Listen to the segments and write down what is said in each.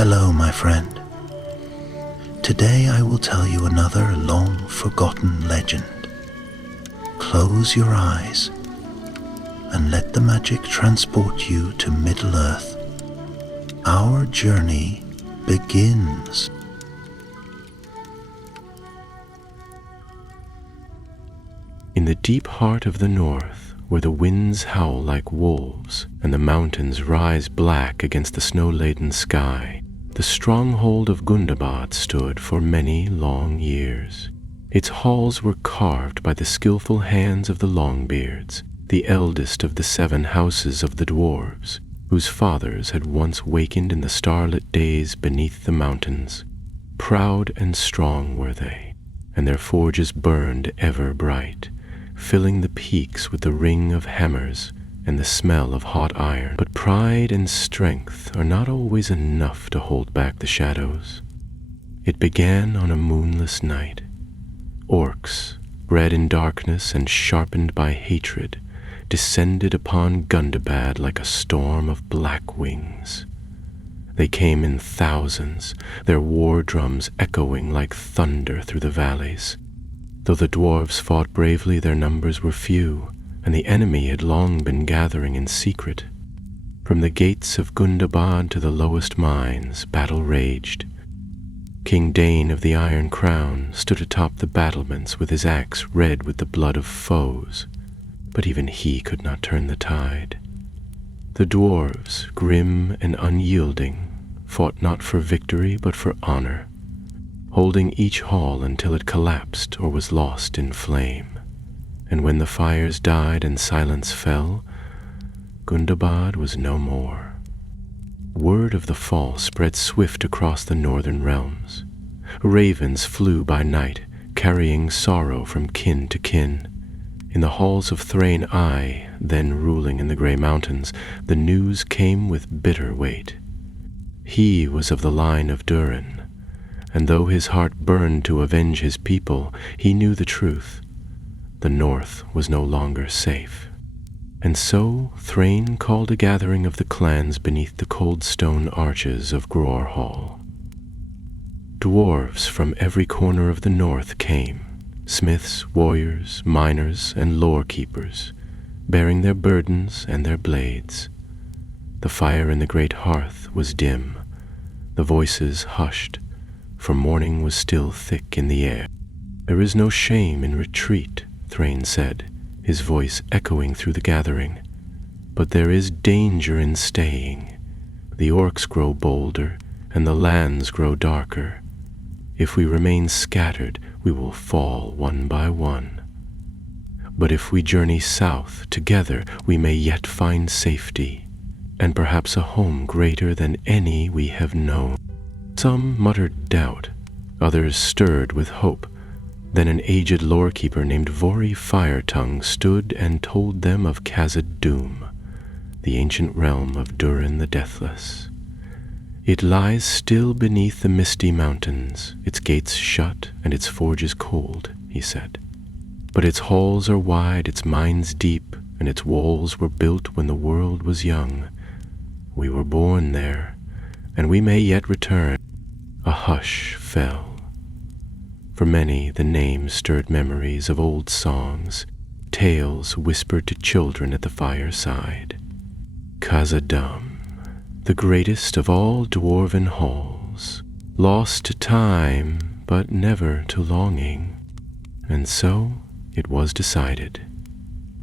Hello, my friend. Today I will tell you another long-forgotten legend. Close your eyes and let the magic transport you to Middle-earth. Our journey begins. In the deep heart of the north, where the winds howl like wolves and the mountains rise black against the snow-laden sky, the stronghold of Gundabad stood for many long years. Its halls were carved by the skillful hands of the Longbeards, the eldest of the 7 houses of the Dwarves, whose fathers had once wakened in the starlit days beneath the mountains. Proud and strong were they, and their forges burned ever bright, filling the peaks with the ring of hammers and the smell of hot iron. But pride and strength are not always enough to hold back the shadows. It began on a moonless night. Orcs, bred in darkness and sharpened by hatred, descended upon Gundabad like a storm of black wings. They came in thousands, their war drums echoing like thunder through the valleys. Though the dwarves fought bravely, their numbers were few, and the enemy had long been gathering in secret. From the gates of Gundabad to the lowest mines, battle raged. King Dane of the Iron Crown stood atop the battlements with his axe red with the blood of foes, but even he could not turn the tide. The dwarves, grim and unyielding, fought not for victory but for honor, holding each hall until it collapsed or was lost in flame. And when the fires died and silence fell, Gundabad was no more. Word of the fall spread swift across the northern realms. Ravens flew by night, carrying sorrow from kin to kin. In the halls of Thrain I, then ruling in the Grey Mountains, the news came with bitter weight. He was of the line of Durin, and though his heart burned to avenge his people, he knew the truth. The north was no longer safe. And so Thrain called a gathering of the clans beneath the cold stone arches of Gror Hall. Dwarves from every corner of the north came, smiths, warriors, miners, and lore keepers, bearing their burdens and their blades. The fire in the great hearth was dim, the voices hushed, for morning was still thick in the air. "There is no shame in retreat," Thrain said, his voice echoing through the gathering, "but there is danger in staying. The orcs grow bolder, and the lands grow darker. If we remain scattered, we will fall one by one. But if we journey south together, we may yet find safety, and perhaps a home greater than any we have known." Some muttered doubt, others stirred with hope. Then an aged lorekeeper named Vori Firetongue stood and told them of Khazad Dûm, the ancient realm of Durin the Deathless. "It lies still beneath the misty mountains, its gates shut and its forges cold," he said. "But its halls are wide, its mines deep, and its walls were built when the world was young. We were born there, and we may yet return." A hush fell. For many, the name stirred memories of old songs, tales whispered to children at the fireside. Khazad-dûm, the greatest of all dwarven halls, lost to time, but never to longing. And so it was decided.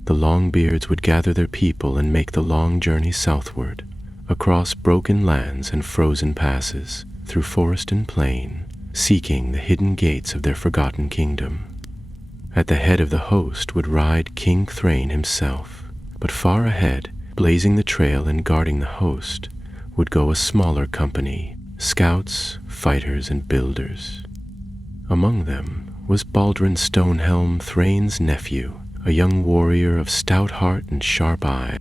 The Longbeards would gather their people and make the long journey southward, across broken lands and frozen passes, through forest and plain, seeking the hidden gates of their forgotten kingdom. At the head of the host would ride King Thrain himself, but far ahead, blazing the trail and guarding the host, would go a smaller company, scouts, fighters, and builders. Among them was Baldrin Stonehelm, Thrain's nephew, a young warrior of stout heart and sharp eye.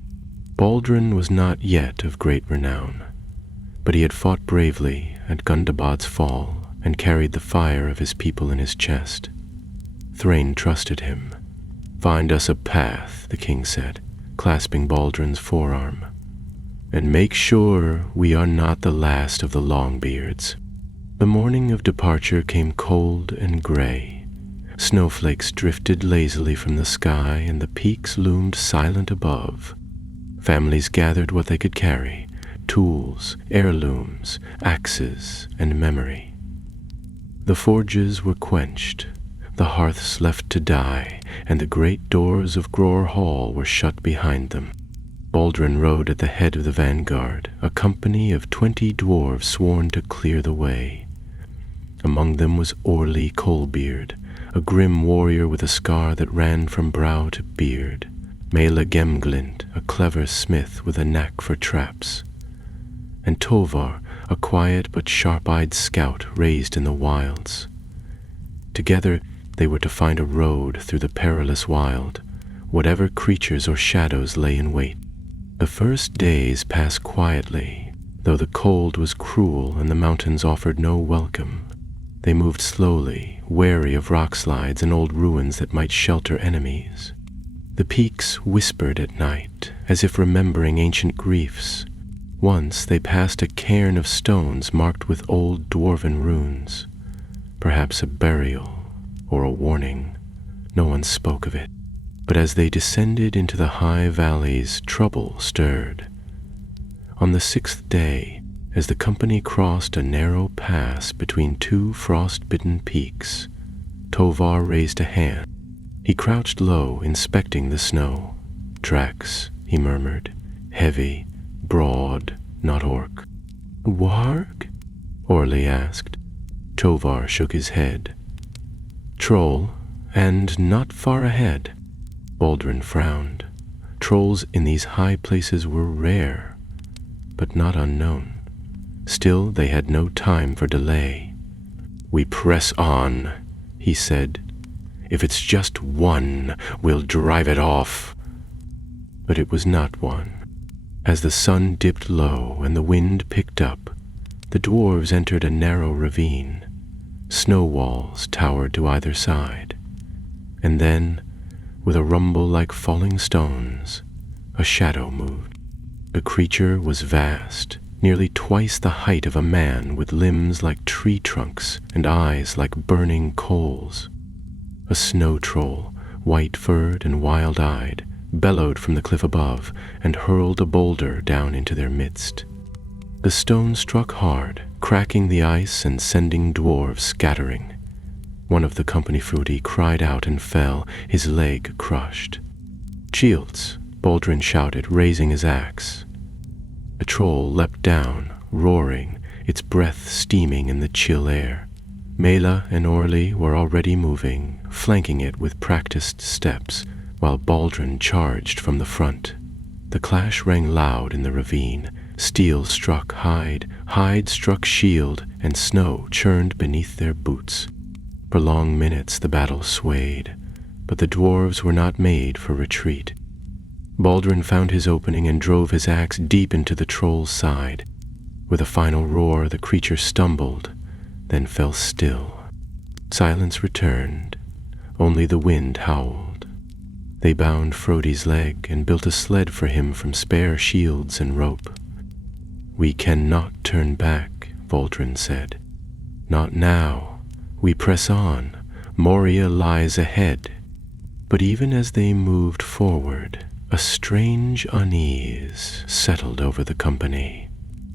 Baldrin was not yet of great renown, but he had fought bravely at Gundabad's fall and carried the fire of his people in his chest. Thrain trusted him. "Find us a path," the king said, clasping Baldrin's forearm. and make sure we are not the last of the Longbeards." The morning of departure came cold and gray. Snowflakes drifted lazily from the sky, and the peaks loomed silent above. Families gathered what they could carry: tools, heirlooms, axes, and memory. The forges were quenched, the hearths left to die, and the great doors of Gror Hall were shut behind them. Baldrin rode at the head of the vanguard, a company of 20 dwarves sworn to clear the way. Among them was Orly Coalbeard, a grim warrior with a scar that ran from brow to beard; Mela Gemglint, a clever smith with a knack for traps; and Tovar, a quiet but sharp-eyed scout raised in the wilds. Together they were to find a road through the perilous wild, whatever creatures or shadows lay in wait. The first days passed quietly, though the cold was cruel and the mountains offered no welcome. They moved slowly, wary of rock slides and old ruins that might shelter enemies. The peaks whispered at night, as if remembering ancient griefs. Once they passed a cairn of stones marked with old dwarven runes, perhaps a burial or a warning. No one spoke of it. But as they descended into the high valleys, trouble stirred. On the 6th day, as the company crossed a narrow pass between 2 frost-bitten peaks, Tovar raised a hand. He crouched low, inspecting the snow. "Tracks," he murmured, "heavy, broad, not orc." "Warg?" Orly asked. Tovar shook his head. "Troll, and not far ahead." Baldrin frowned. Trolls in these high places were rare, but not unknown. Still, they had no time for delay. "We press on," he said. "If it's just one, we'll drive it off." But it was not one. As the sun dipped low and the wind picked up, the dwarves entered a narrow ravine. Snow walls towered to either side. And then, with a rumble like falling stones, a shadow moved. The creature was vast, nearly twice the height of a man, with limbs like tree trunks and eyes like burning coals. A snow troll, white-furred and wild-eyed, bellowed from the cliff above and hurled a boulder down into their midst. The stone struck hard, cracking the ice and sending dwarves scattering. One of the company fruity cried out and fell, his leg crushed. "Shields!" Baldrin shouted, raising his axe. The troll leapt down, roaring, its breath steaming in the chill air. Mela and Orly were already moving, flanking it with practiced steps, while Baldrin charged from the front. The clash rang loud in the ravine. Steel struck hide, hide struck shield, and snow churned beneath their boots. For long minutes the battle swayed, but the dwarves were not made for retreat. Baldrin found his opening and drove his axe deep into the troll's side. With a final roar, the creature stumbled, then fell still. Silence returned. Only the wind howled. They bound Frodi's leg and built a sled for him from spare shields and rope. "We cannot turn back," Baldrin said. "Not now. We press on. Moria lies ahead." But even as they moved forward, a strange unease settled over the company.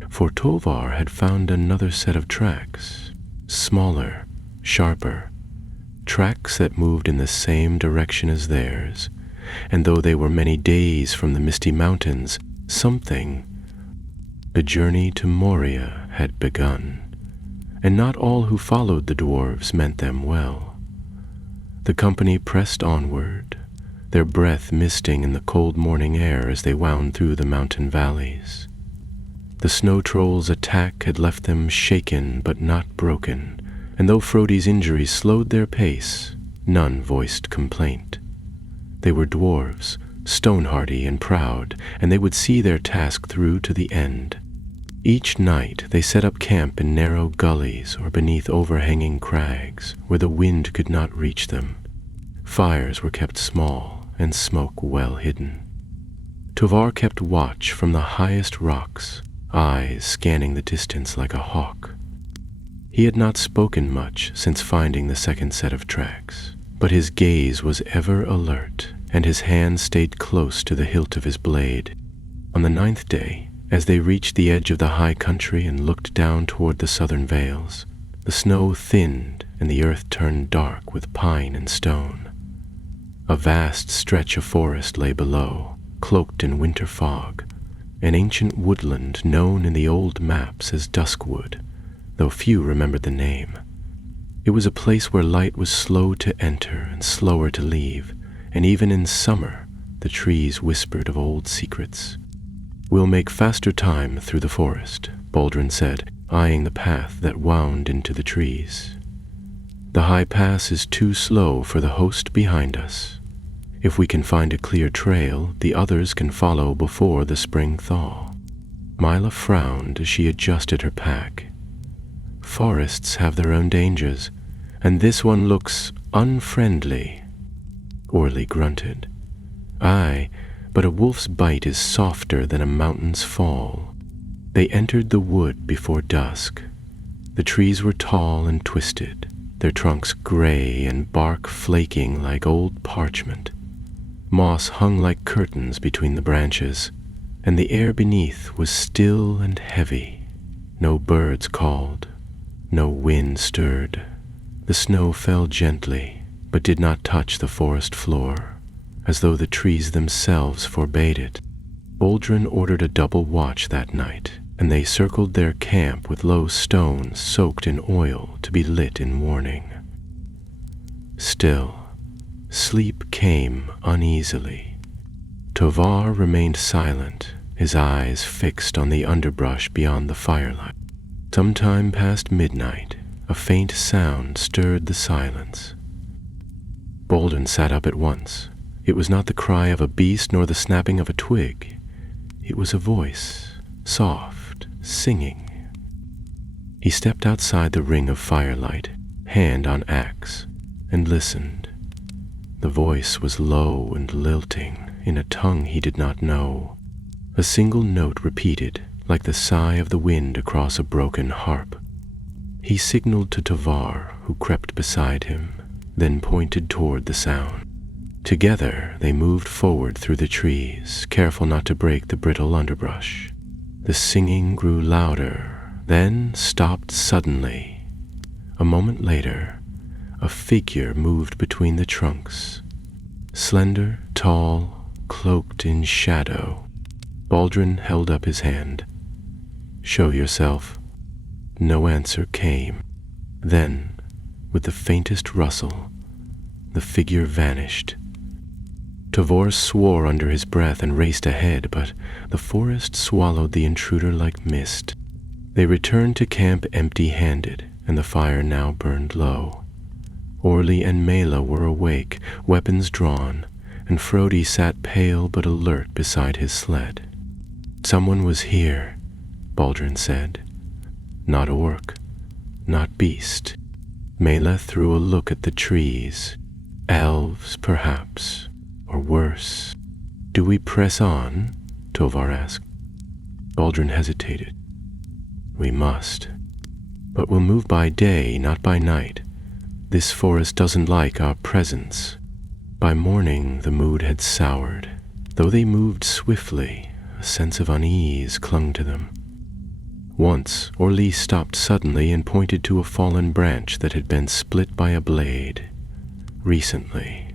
For Tovar had found another set of tracks, smaller, sharper, tracks that moved in the same direction as theirs, and though they were many days from the misty mountains, the journey to Moria had begun. And not all who followed the dwarves meant them well. The company pressed onward, their breath misting in the cold morning air as they wound through the mountain valleys. The snow troll's attack had left them shaken but not broken, and though Frodi's injuries slowed their pace, none voiced complaint. They were dwarves, stone-hardy and proud, and they would see their task through to the end. Each night they set up camp in narrow gullies or beneath overhanging crags where the wind could not reach them. Fires were kept small and smoke well hidden. Tovar kept watch from the highest rocks, eyes scanning the distance like a hawk. He had not spoken much since finding the second set of tracks, but his gaze was ever alert, and his hand stayed close to the hilt of his blade. On the 9th day, as they reached the edge of the high country and looked down toward the southern vales, the snow thinned and the earth turned dark with pine and stone. A vast stretch of forest lay below, cloaked in winter fog, an ancient woodland known in the old maps as Duskwood, though few remembered the name. It was a place where light was slow to enter and slower to leave, and even in summer the trees whispered of old secrets. "We'll make faster time through the forest," Baldrin said, eyeing the path that wound into the trees. "The high pass is too slow for the host behind us. If we can find a clear trail, the others can follow before the spring thaw." Mila frowned as she adjusted her pack. "Forests have their own dangers, and this one looks unfriendly." Orly grunted. "Aye, but a wolf's bite is softer than a mountain's fall." They entered the wood before dusk. The trees were tall and twisted, their trunks gray and bark flaking like old parchment. Moss hung like curtains between the branches, and the air beneath was still and heavy. No birds called, no wind stirred. The snow fell gently, but did not touch the forest floor, as though the trees themselves forbade it. Baldrin ordered a double watch that night, and they circled their camp with low stones soaked in oil to be lit in warning. Still, sleep came uneasily. Tovar remained silent, his eyes fixed on the underbrush beyond the firelight. Sometime past midnight, a faint sound stirred the silence. Baldrin sat up at once. It was not the cry of a beast nor the snapping of a twig. It was a voice, soft, singing. He stepped outside the ring of firelight, hand on axe, and listened. The voice was low and lilting, in a tongue he did not know. A single note repeated, like the sigh of the wind across a broken harp. He signaled to Tovar, who crept beside him, then pointed toward the sound. Together they moved forward through the trees, careful not to break the brittle underbrush. The singing grew louder, then stopped suddenly. A moment later, a figure moved between the trunks. Slender, tall, cloaked in shadow. Baldrin held up his hand. "Show yourself." No answer came. Then, with the faintest rustle, the figure vanished. Tovar swore under his breath and raced ahead, but the forest swallowed the intruder like mist. They returned to camp empty-handed, and the fire now burned low. Orly and Mela were awake, weapons drawn, and Frodi sat pale but alert beside his sled. "Someone was here," Baldrin said. "Not orc, not beast." Mela threw a look at the trees. "Elves, perhaps, or worse." "Do we press on?" Tovar asked. Baldrin hesitated. "We must. But we'll move by day, not by night. This forest doesn't like our presence." By morning the mood had soured. Though they moved swiftly, a sense of unease clung to them. Once, Orly stopped suddenly and pointed to a fallen branch that had been split by a blade. Recently.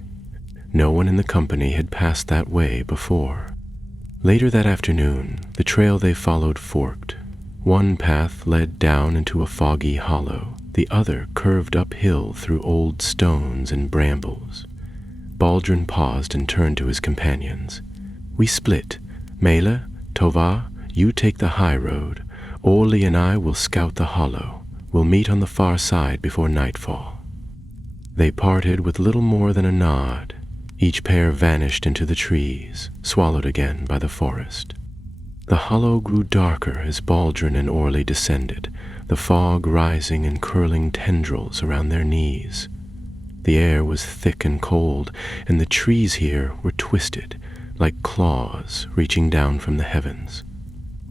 No one in the company had passed that way before. Later that afternoon, the trail they followed forked. One path led down into a foggy hollow. The other curved uphill through old stones and brambles. Baldrin paused and turned to his companions. "We split. Mela, Tovar, you take the high road. Orly and I will scout the hollow. We'll meet on the far side before nightfall." They parted with little more than a nod. Each pair vanished into the trees, swallowed again by the forest. The hollow grew darker as Baldrin and Orly descended, the fog rising in curling tendrils around their knees. The air was thick and cold, and the trees here were twisted, like claws reaching down from the heavens.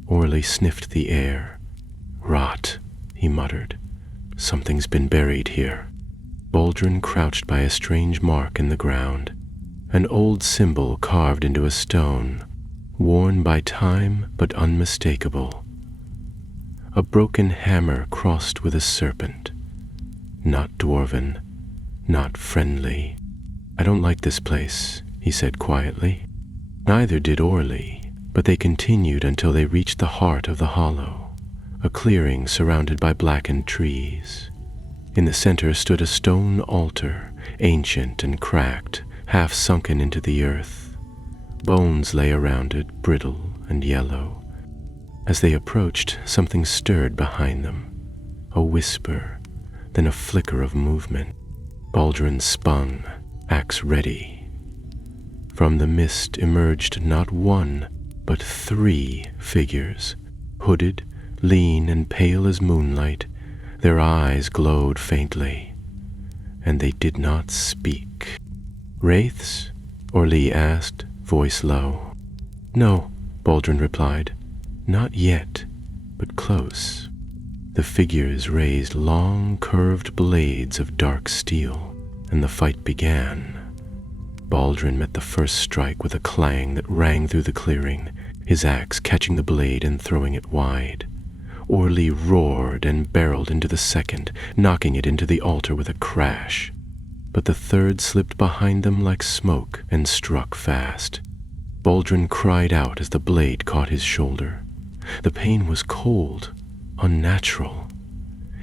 Orly sniffed the air. "Rot," he muttered. "Something's been buried here." Baldrin crouched by a strange mark in the ground, an old symbol carved into a stone, worn by time but unmistakable. A broken hammer crossed with a serpent. Not dwarven, not friendly. "I don't like this place," he said quietly. Neither did Orly, but they continued until they reached the heart of the hollow, a clearing surrounded by blackened trees. In the center stood a stone altar, ancient and cracked, half sunken into the earth. Bones lay around it, brittle and yellow. As they approached, something stirred behind them. A whisper, then a flicker of movement. Baldrin spun, axe ready. From the mist emerged not one, but 3 figures, hooded, lean and pale as moonlight. Their eyes glowed faintly, and they did not speak. "Wraiths?" Orly asked, voice low. "No," Baldrin replied. "Not yet, but close." The figures raised long, curved blades of dark steel, and the fight began. Baldrin met the first strike with a clang that rang through the clearing, his axe catching the blade and throwing it wide. Orly roared and barreled into the second, knocking it into the altar with a crash. But the third slipped behind them like smoke and struck fast. Baldrin cried out as the blade caught his shoulder. The pain was cold, unnatural.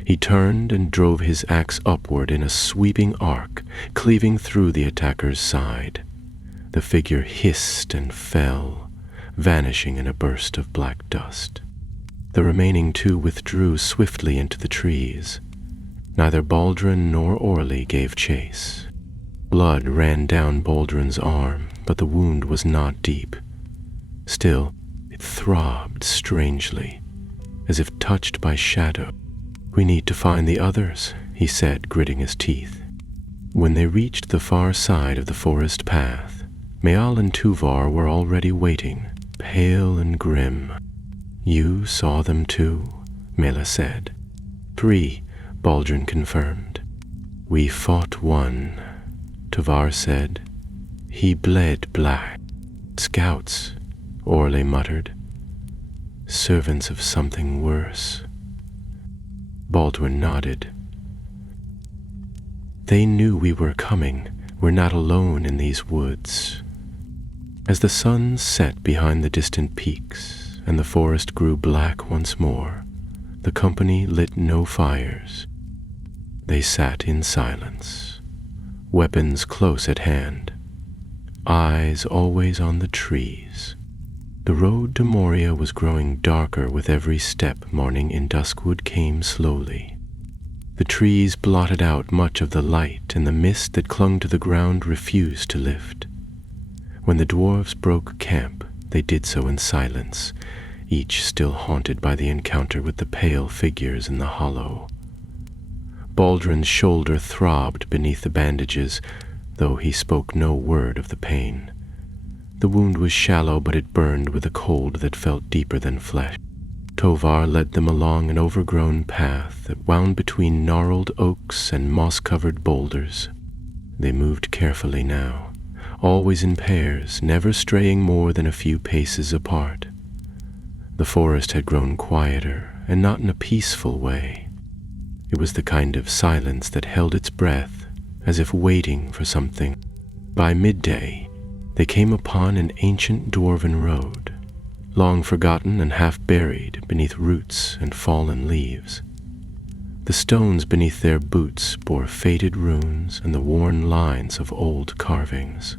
He turned and drove his axe upward in a sweeping arc, cleaving through the attacker's side. The figure hissed and fell, vanishing in a burst of black dust. The remaining 2 withdrew swiftly into the trees. Neither Baldrin nor Orly gave chase. Blood ran down Baldrin's arm, but the wound was not deep. Still, it throbbed strangely, as if touched by shadow. "We need to find the others," he said, gritting his teeth. When they reached the far side of the forest path, Meal and Tuvar were already waiting, pale and grim. "You saw them too," Mela said. 3, Baldrin confirmed. "We fought one," Tuvar said. "He bled black." "Scouts," Orly muttered. "Servants of something worse." Baldwin nodded. "They knew we were coming. We're not alone in these woods." As the sun set behind the distant peaks and the forest grew black once more, the company lit no fires. They sat in silence, weapons close at hand, eyes always on the trees. The road to Moria was growing darker with every step morning in Duskwood came slowly. The trees blotted out much of the light, and the mist that clung to the ground refused to lift. When the dwarves broke camp, they did so in silence, each still haunted by the encounter with the pale figures in the hollow. Baldrin's shoulder throbbed beneath the bandages, though he spoke no word of the pain. The wound was shallow, but it burned with a cold that felt deeper than flesh. Tovar led them along an overgrown path that wound between gnarled oaks and moss-covered boulders. They moved carefully now, always in pairs, never straying more than a few paces apart. The forest had grown quieter, and not in a peaceful way. It was the kind of silence that held its breath, as if waiting for something. By midday, they came upon an ancient dwarven road, long forgotten and half buried beneath roots and fallen leaves. The stones beneath their boots bore faded runes and the worn lines of old carvings.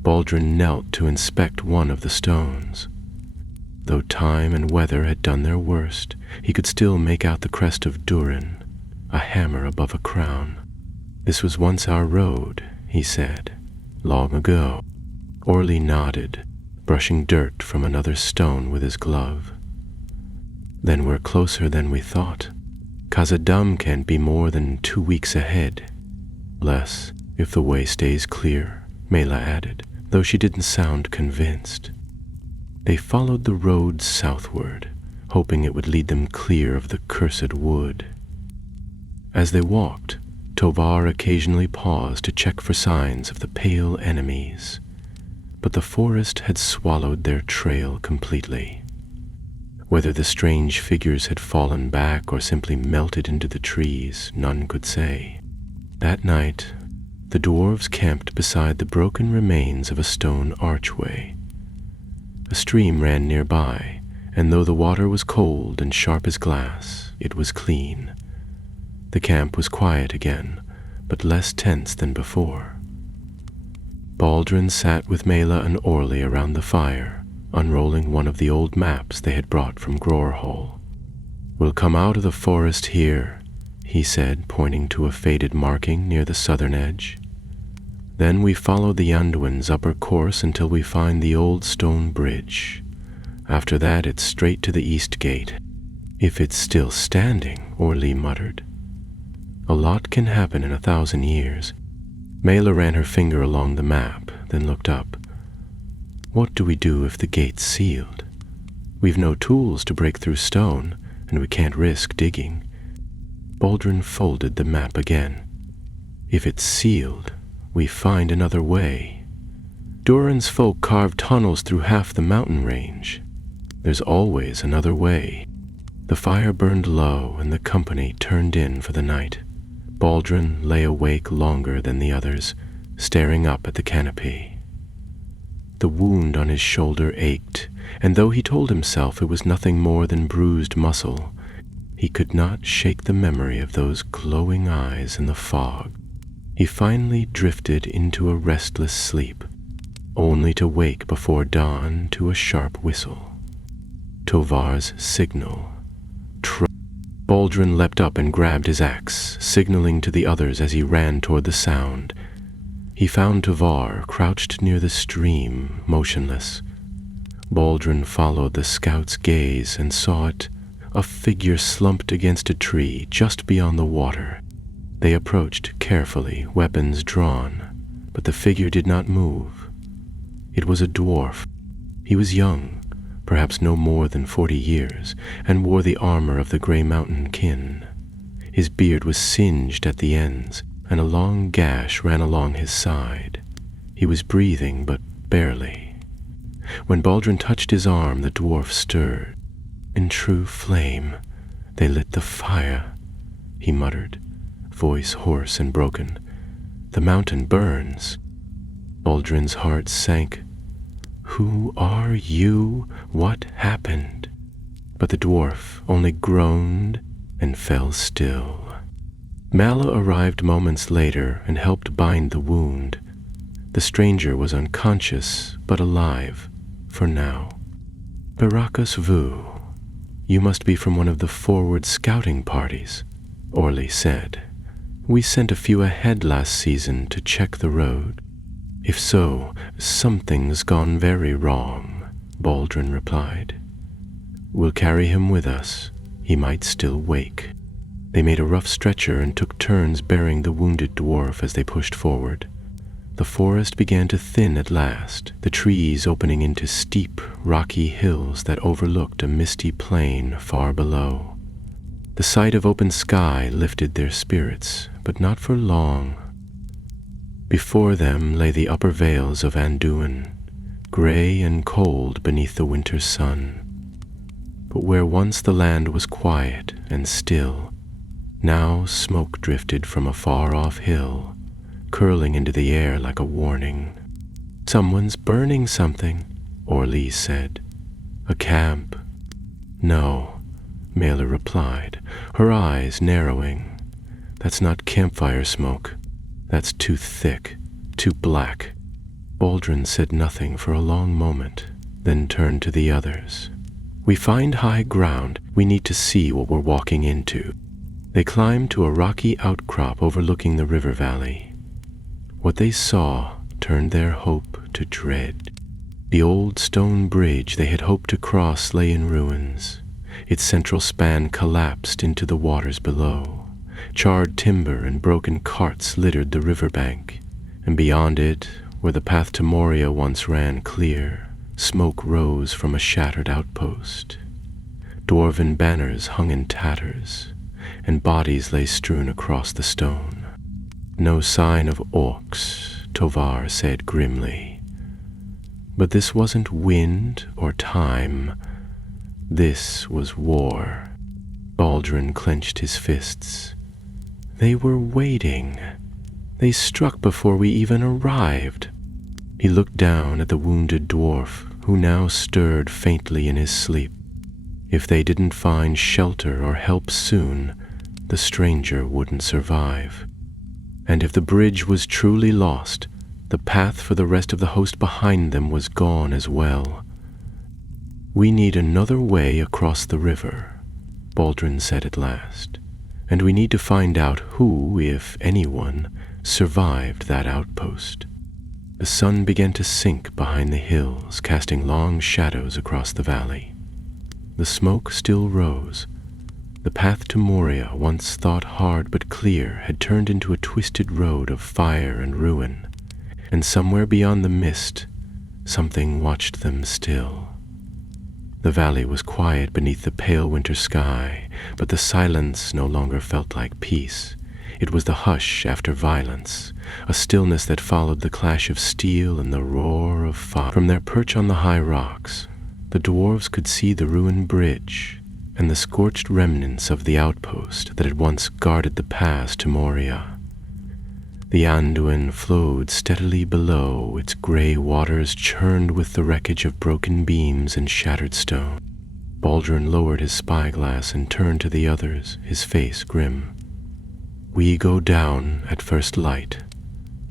Baldrin knelt to inspect one of the stones. Though time and weather had done their worst, he could still make out the crest of Durin, a hammer above a crown. "This was once our road," he said, "long ago." Orly nodded, brushing dirt from another stone with his glove. "Then we're closer than we thought. Khazad-dûm can't be more than 2 weeks ahead." "Less, if the way stays clear," Mela added, though she didn't sound convinced. They followed the road southward, hoping it would lead them clear of the cursed wood. As they walked, Tovar occasionally paused to check for signs of the pale enemies, but the forest had swallowed their trail completely. Whether the strange figures had fallen back or simply melted into the trees, none could say. That night, the dwarves camped beside the broken remains of a stone archway. A stream ran nearby, and though the water was cold and sharp as glass, it was clean. The camp was quiet again, but less tense than before. Baldrin sat with Mela and Orly around the fire, unrolling one of the old maps they had brought from Grorhall. "We'll come out of the forest here," he said, pointing to a faded marking near the southern edge. "Then we follow the Anduin's upper course until we find the old stone bridge. After that, it's straight to the east gate. If it's still standing," Orly muttered. "A lot can happen in 1,000 years." Mela ran her finger along the map, then looked up. "What do we do if the gate's sealed? We've no tools to break through stone, and we can't risk digging." Baldrin folded the map again. "If it's sealed, we find another way. Durin's folk carved tunnels through half the mountain range. There's always another way." The fire burned low, and the company turned in for the night. Baldrin lay awake longer than the others, staring up at the canopy. The wound on his shoulder ached, and though he told himself it was nothing more than bruised muscle, he could not shake the memory of those glowing eyes in the fog. He finally drifted into a restless sleep, only to wake before dawn to a sharp whistle. Tovar's signal. Baldrin leapt up and grabbed his axe, signaling to the others as he ran toward the sound. He found Tovar crouched near the stream, motionless. Baldrin followed the scout's gaze and saw it, a figure slumped against a tree just beyond the water. They approached carefully, weapons drawn, but the figure did not move. It was a dwarf. He was young, perhaps no more than 40 years, and wore the armor of the Grey Mountain kin. His beard was singed at the ends, and a long gash ran along his side. He was breathing, but barely. When Baldrin touched his arm, the dwarf stirred. "In true flame, they lit the fire," he muttered, voice hoarse and broken. "The mountain burns." Baldrin's heart sank. "Who are you? What happened?" But the dwarf only groaned and fell still. Mala arrived moments later and helped bind the wound. The stranger was unconscious, but alive, for now. "Barakas Vu, you must be from one of the forward scouting parties," Orly said. "We sent a few ahead last season to check the road." "If so, something's gone very wrong," Baldrin replied. "We'll carry him with us. He might still wake." They made a rough stretcher and took turns bearing the wounded dwarf as they pushed forward. The forest began to thin at last, the trees opening into steep, rocky hills that overlooked a misty plain far below. The sight of open sky lifted their spirits, but not for long. Before them lay the upper vales of Anduin, gray and cold beneath the winter sun. But where once the land was quiet and still, now smoke drifted from a far-off hill, curling into the air like a warning. "Someone's burning something," Orly said. "A camp." "No," Mela replied, her eyes narrowing. "That's not campfire smoke. That's too thick, too black." Baldrin said nothing for a long moment, then turned to the others. "We find high ground. We need to see what we're walking into." They climbed to a rocky outcrop overlooking the river valley. What they saw turned their hope to dread. The old stone bridge they had hoped to cross lay in ruins. Its central span collapsed into the waters below. Charred timber and broken carts littered the riverbank, and beyond it where the path to Moria once ran clear, smoke rose from a shattered outpost. Dwarven banners hung in tatters, and bodies lay strewn across the stone. No sign of orcs, Tovar said grimly. But this wasn't wind or time. This was war. Baldrin clenched his fists. They were waiting. They struck before we even arrived. He looked down at the wounded dwarf, who now stirred faintly in his sleep. If they didn't find shelter or help soon, the stranger wouldn't survive. And if the bridge was truly lost, the path for the rest of the host behind them was gone as well. We need another way across the river, Baldrin said at last, and we need to find out who, if anyone, survived that outpost. The sun began to sink behind the hills, casting long shadows across the valley. The smoke still rose. The path to Moria, once thought hard but clear, had turned into a twisted road of fire and ruin, and somewhere beyond the mist, something watched them still. The valley was quiet beneath the pale winter sky, but the silence no longer felt like peace. It was the hush after violence, a stillness that followed the clash of steel and the roar of fire. From their perch on the high rocks, the dwarves could see the ruined bridge and the scorched remnants of the outpost that had once guarded the pass to Moria. The Anduin flowed steadily below, its gray waters churned with the wreckage of broken beams and shattered stone. Baldrin lowered his spyglass and turned to the others, his face grim. We go down at first light.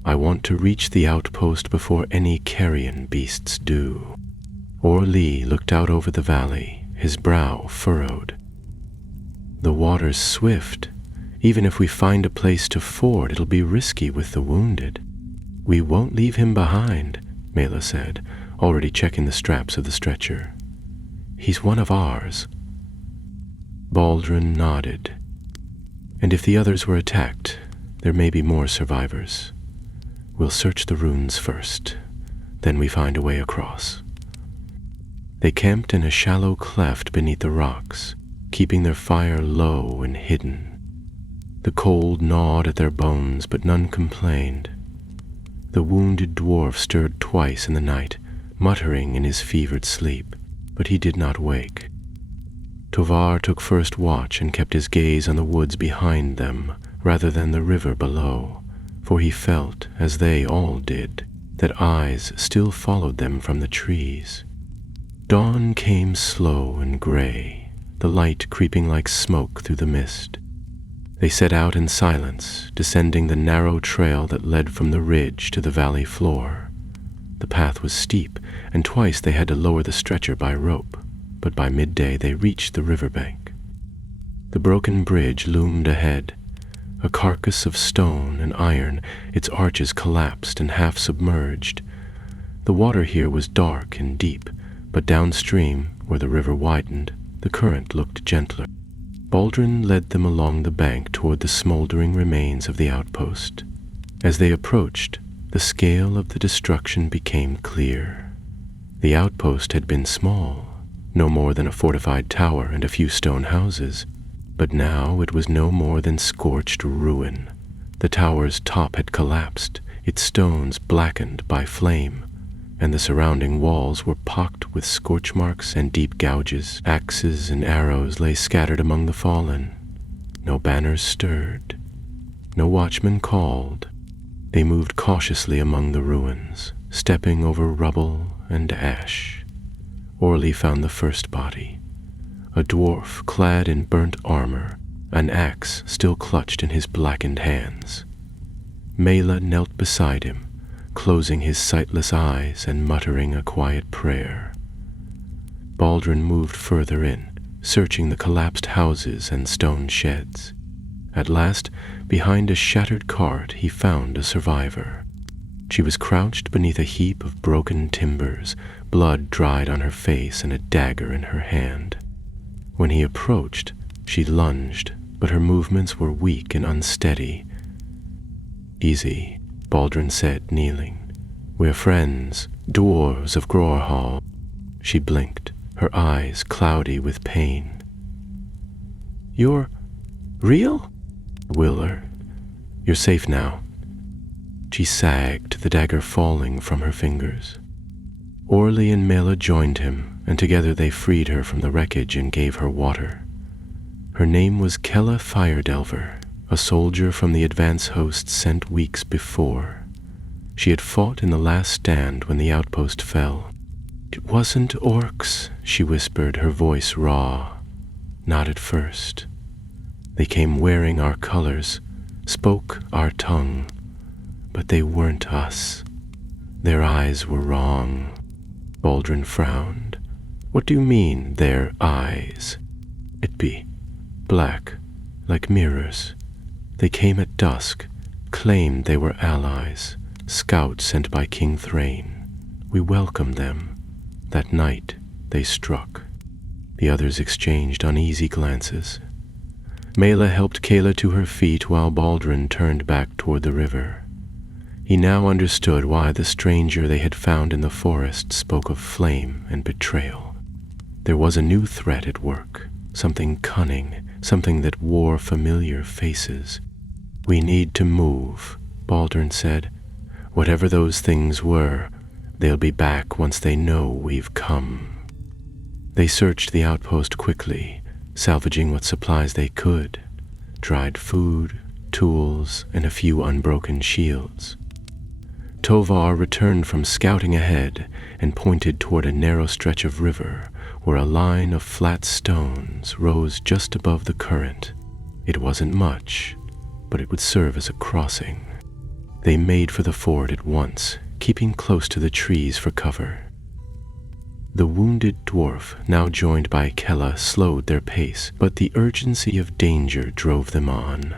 I want to reach the outpost before any carrion beasts do. Orly looked out over the valley, his brow furrowed. The water's swift. Even if we find a place to ford, it'll be risky with the wounded. We won't leave him behind, Mela said, already checking the straps of the stretcher. He's one of ours. Baldrin nodded. And if the others were attacked, there may be more survivors. We'll search the ruins first, then we find a way across. They camped in a shallow cleft beneath the rocks, keeping their fire low and hidden. The cold gnawed at their bones, but none complained. The wounded dwarf stirred twice in the night, muttering in his fevered sleep, but he did not wake. Tovar took first watch and kept his gaze on the woods behind them rather than the river below, for he felt, as they all did, that eyes still followed them from the trees. Dawn came slow and gray, the light creeping like smoke through the mist. They set out in silence, descending the narrow trail that led from the ridge to the valley floor. The path was steep, and twice they had to lower the stretcher by rope, but by midday they reached the riverbank. The broken bridge loomed ahead, a carcass of stone and iron, its arches collapsed and half submerged. The water here was dark and deep, but downstream, where the river widened, the current looked gentler. Baldrin led them along the bank toward the smoldering remains of the outpost. As they approached, the scale of the destruction became clear. The outpost had been small, no more than a fortified tower and a few stone houses, but now it was no more than scorched ruin. The tower's top had collapsed, its stones blackened by flame, and the surrounding walls were pocked with scorch marks and deep gouges. Axes and arrows lay scattered among the fallen. No banners stirred. No watchman called. They moved cautiously among the ruins, stepping over rubble and ash. Orly found the first body, a dwarf clad in burnt armor, an axe still clutched in his blackened hands. Mela knelt beside him, closing his sightless eyes and muttering a quiet prayer. Baldrin moved further in, searching the collapsed houses and stone sheds. At last, behind a shattered cart, he found a survivor. She was crouched beneath a heap of broken timbers, blood dried on her face and a dagger in her hand. When he approached, she lunged, but her movements were weak and unsteady. "Easy," Baldrin said, kneeling. We're friends, dwarves of Grorhall. She blinked, her eyes cloudy with pain. You're real? Willer, you're safe now. She sagged, the dagger falling from her fingers. Orly and Mela joined him, and together they freed her from the wreckage and gave her water. Her name was Kella Firedelver, a soldier from the advance host sent weeks before. She had fought in the last stand when the outpost fell. It wasn't orcs, she whispered, her voice raw. Not at first. They came wearing our colors, spoke our tongue, but they weren't us. Their eyes were wrong. Baldrin frowned. What do you mean, their eyes? It be black, like mirrors. They came at dusk, claimed they were allies, scouts sent by King Thrain. We welcomed them. That night, they struck. The others exchanged uneasy glances. Mela helped Kayla to her feet while Baldrin turned back toward the river. He now understood why the stranger they had found in the forest spoke of flame and betrayal. There was a new threat at work, something cunning, something that wore familiar faces. We need to move, Baldrin said. Whatever those things were, they'll be back once they know we've come. They searched the outpost quickly, salvaging what supplies they could. Dried food, tools, and a few unbroken shields. Tovar returned from scouting ahead and pointed toward a narrow stretch of river where a line of flat stones rose just above the current. It wasn't much, but it would serve as a crossing. They made for the ford at once, keeping close to the trees for cover. The wounded dwarf, now joined by Kella, slowed their pace, but the urgency of danger drove them on.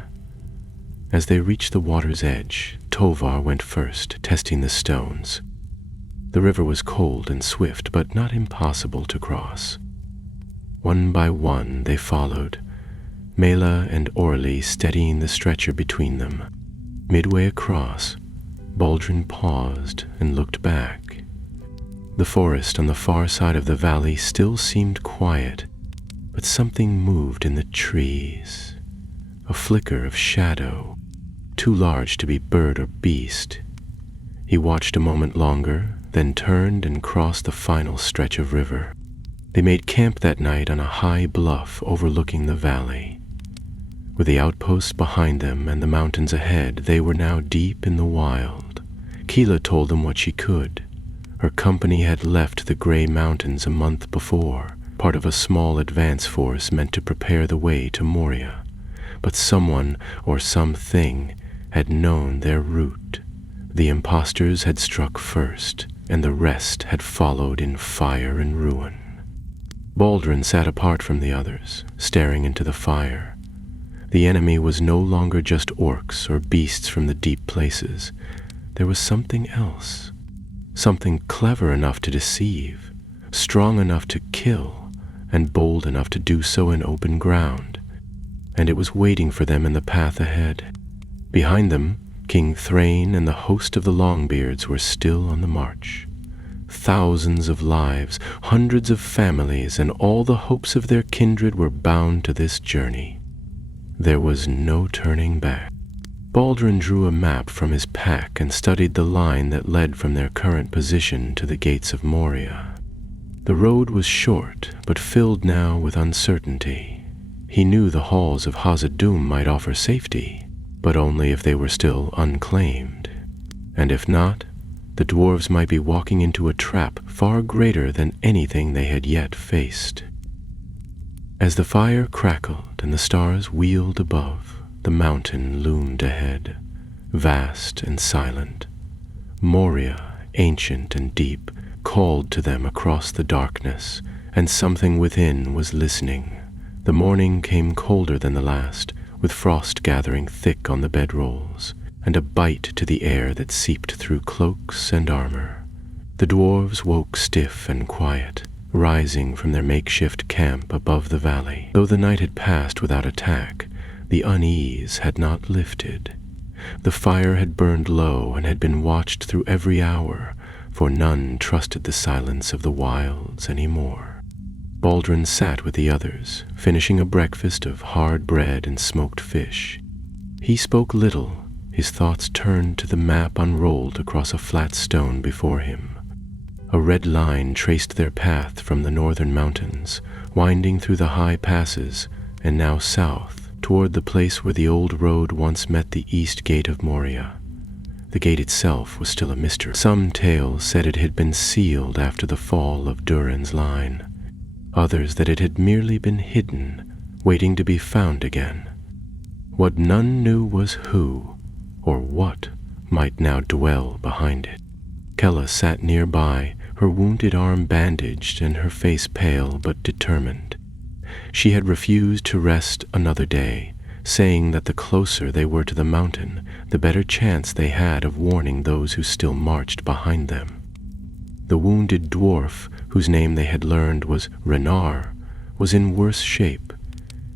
As they reached the water's edge, Tovar went first, testing the stones. The river was cold and swift, but not impossible to cross. One by one they followed, Mela and Orly steadying the stretcher between them. Midway across, Baldrin paused and looked back. The forest on the far side of the valley still seemed quiet, but something moved in the trees. A flicker of shadow, too large to be bird or beast. He watched a moment longer, then turned and crossed the final stretch of river. They made camp that night on a high bluff overlooking the valley. With the outposts behind them and the mountains ahead, they were now deep in the wild. Keela told them what she could. Her company had left the Grey Mountains a month before, part of a small advance force meant to prepare the way to Moria. But someone or something had known their route. The impostors had struck first, and the rest had followed in fire and ruin. Baldrin sat apart from the others, staring into the fire. The enemy was no longer just orcs or beasts from the deep places. There was something else, something clever enough to deceive, strong enough to kill, and bold enough to do so in open ground. And it was waiting for them in the path ahead. Behind them, King Thrain and the host of the Longbeards were still on the march. Thousands of lives, hundreds of families, and all the hopes of their kindred were bound to this journey. There was no turning back. Baldrin drew a map from his pack and studied the line that led from their current position to the gates of Moria. The road was short, but filled now with uncertainty. He knew the halls of Hazad-dûm might offer safety, but only if they were still unclaimed. And if not, the dwarves might be walking into a trap far greater than anything they had yet faced. As the fire crackled and the stars wheeled above, the mountain loomed ahead, vast and silent. Moria, ancient and deep, called to them across the darkness, and something within was listening. The morning came colder than the last, with frost gathering thick on the bedrolls, and a bite to the air that seeped through cloaks and armor. The dwarves woke stiff and quiet, rising from their makeshift camp above the valley. Though the night had passed without attack, the unease had not lifted. The fire had burned low and had been watched through every hour, for none trusted the silence of the wilds any more. Baldrin sat with the others, finishing a breakfast of hard bread and smoked fish. He spoke little, his thoughts turned to the map unrolled across a flat stone before him. A red line traced their path from the northern mountains, winding through the high passes, and now south, toward the place where the old road once met the east gate of Moria. The gate itself was still a mystery. Some tales said it had been sealed after the fall of Durin's line, others that it had merely been hidden, waiting to be found again. What none knew was who, or what, might now dwell behind it. Kella sat nearby, her wounded arm bandaged and her face pale but determined. She had refused to rest another day, saying that the closer they were to the mountain, the better chance they had of warning those who still marched behind them. The wounded dwarf, whose name they had learned was Renar, was in worse shape.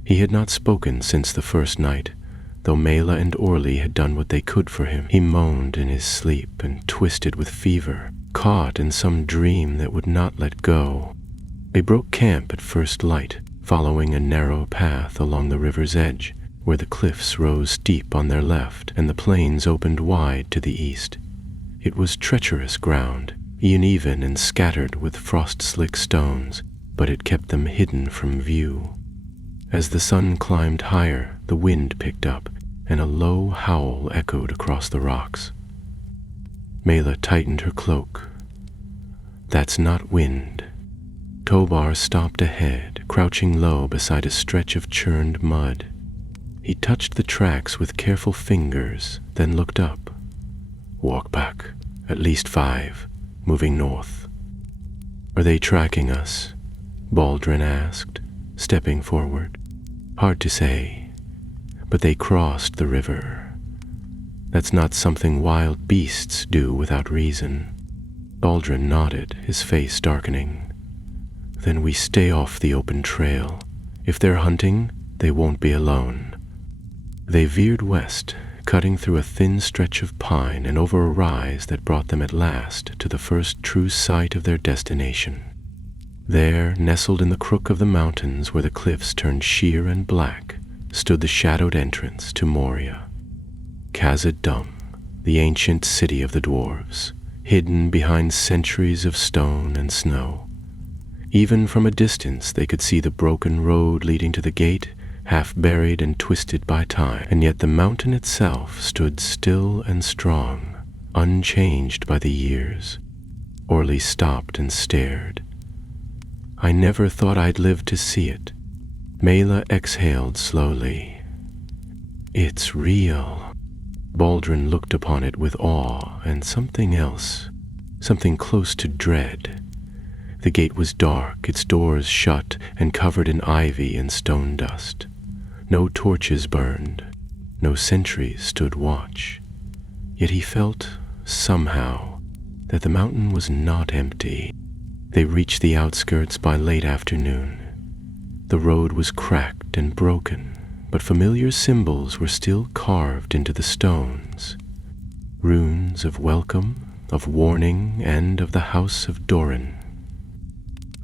He had not spoken since the first night, though Mela and Orly had done what they could for him. He moaned in his sleep and twisted with fever, caught in some dream that would not let go. They broke camp at first light, following a narrow path along the river's edge, where the cliffs rose steep on their left and the plains opened wide to the east. It was treacherous ground, uneven and scattered with frost-slick stones, but it kept them hidden from view. As the sun climbed higher, the wind picked up, and a low howl echoed across the rocks. Mela tightened her cloak. "That's not wind." Tobar stopped ahead, crouching low beside a stretch of churned mud. He touched the tracks with careful fingers, then looked up. "Walk back, at least 5, moving north." "Are they tracking us?" Baldrin asked, stepping forward. "Hard to say, but they crossed the river. That's not something wild beasts do without reason." Baldrin nodded, his face darkening. "Then we stay off the open trail. If they're hunting, they won't be alone." They veered west, cutting through a thin stretch of pine and over a rise that brought them at last to the first true sight of their destination. There, nestled in the crook of the mountains where the cliffs turned sheer and black, stood the shadowed entrance to Moria. Khazad-dûm, the ancient city of the Dwarves, hidden behind centuries of stone and snow. Even from a distance they could see the broken road leading to the gate, half buried and twisted by time, and yet the mountain itself stood still and strong, unchanged by the years. Orly stopped and stared. "I never thought I'd live to see it." Mela exhaled slowly. "It's real." Baldrin looked upon it with awe and something else, something close to dread. The gate was dark, its doors shut and covered in ivy and stone dust. No torches burned, no sentries stood watch. Yet he felt, somehow, that the mountain was not empty. They reached the outskirts by late afternoon. The road was cracked and broken, but familiar symbols were still carved into the stones. Runes of welcome, of warning, and of the House of Doran.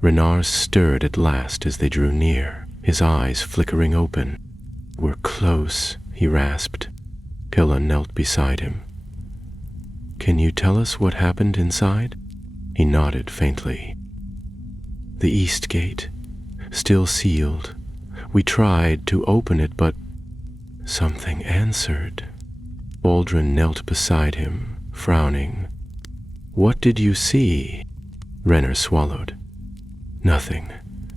Renar stirred at last as they drew near, his eyes flickering open. "We're close," he rasped. Kella knelt beside him. "Can you tell us what happened inside?" He nodded faintly. "The east gate, still sealed. We tried to open it, but something answered." Baldrin knelt beside him, frowning. "What did you see?" Renner swallowed. "Nothing,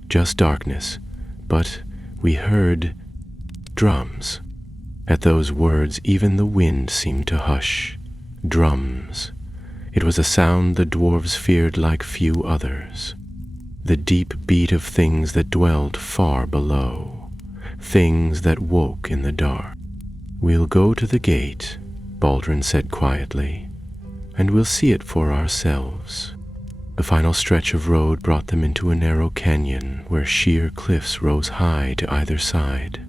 just darkness, but we heard drums." At those words, even the wind seemed to hush. Drums. It was a sound the dwarves feared like few others. The deep beat of things that dwelled far below, things that woke in the dark. "We'll go to the gate," Baldrin said quietly, "and we'll see it for ourselves." The final stretch of road brought them into a narrow canyon where sheer cliffs rose high to either side.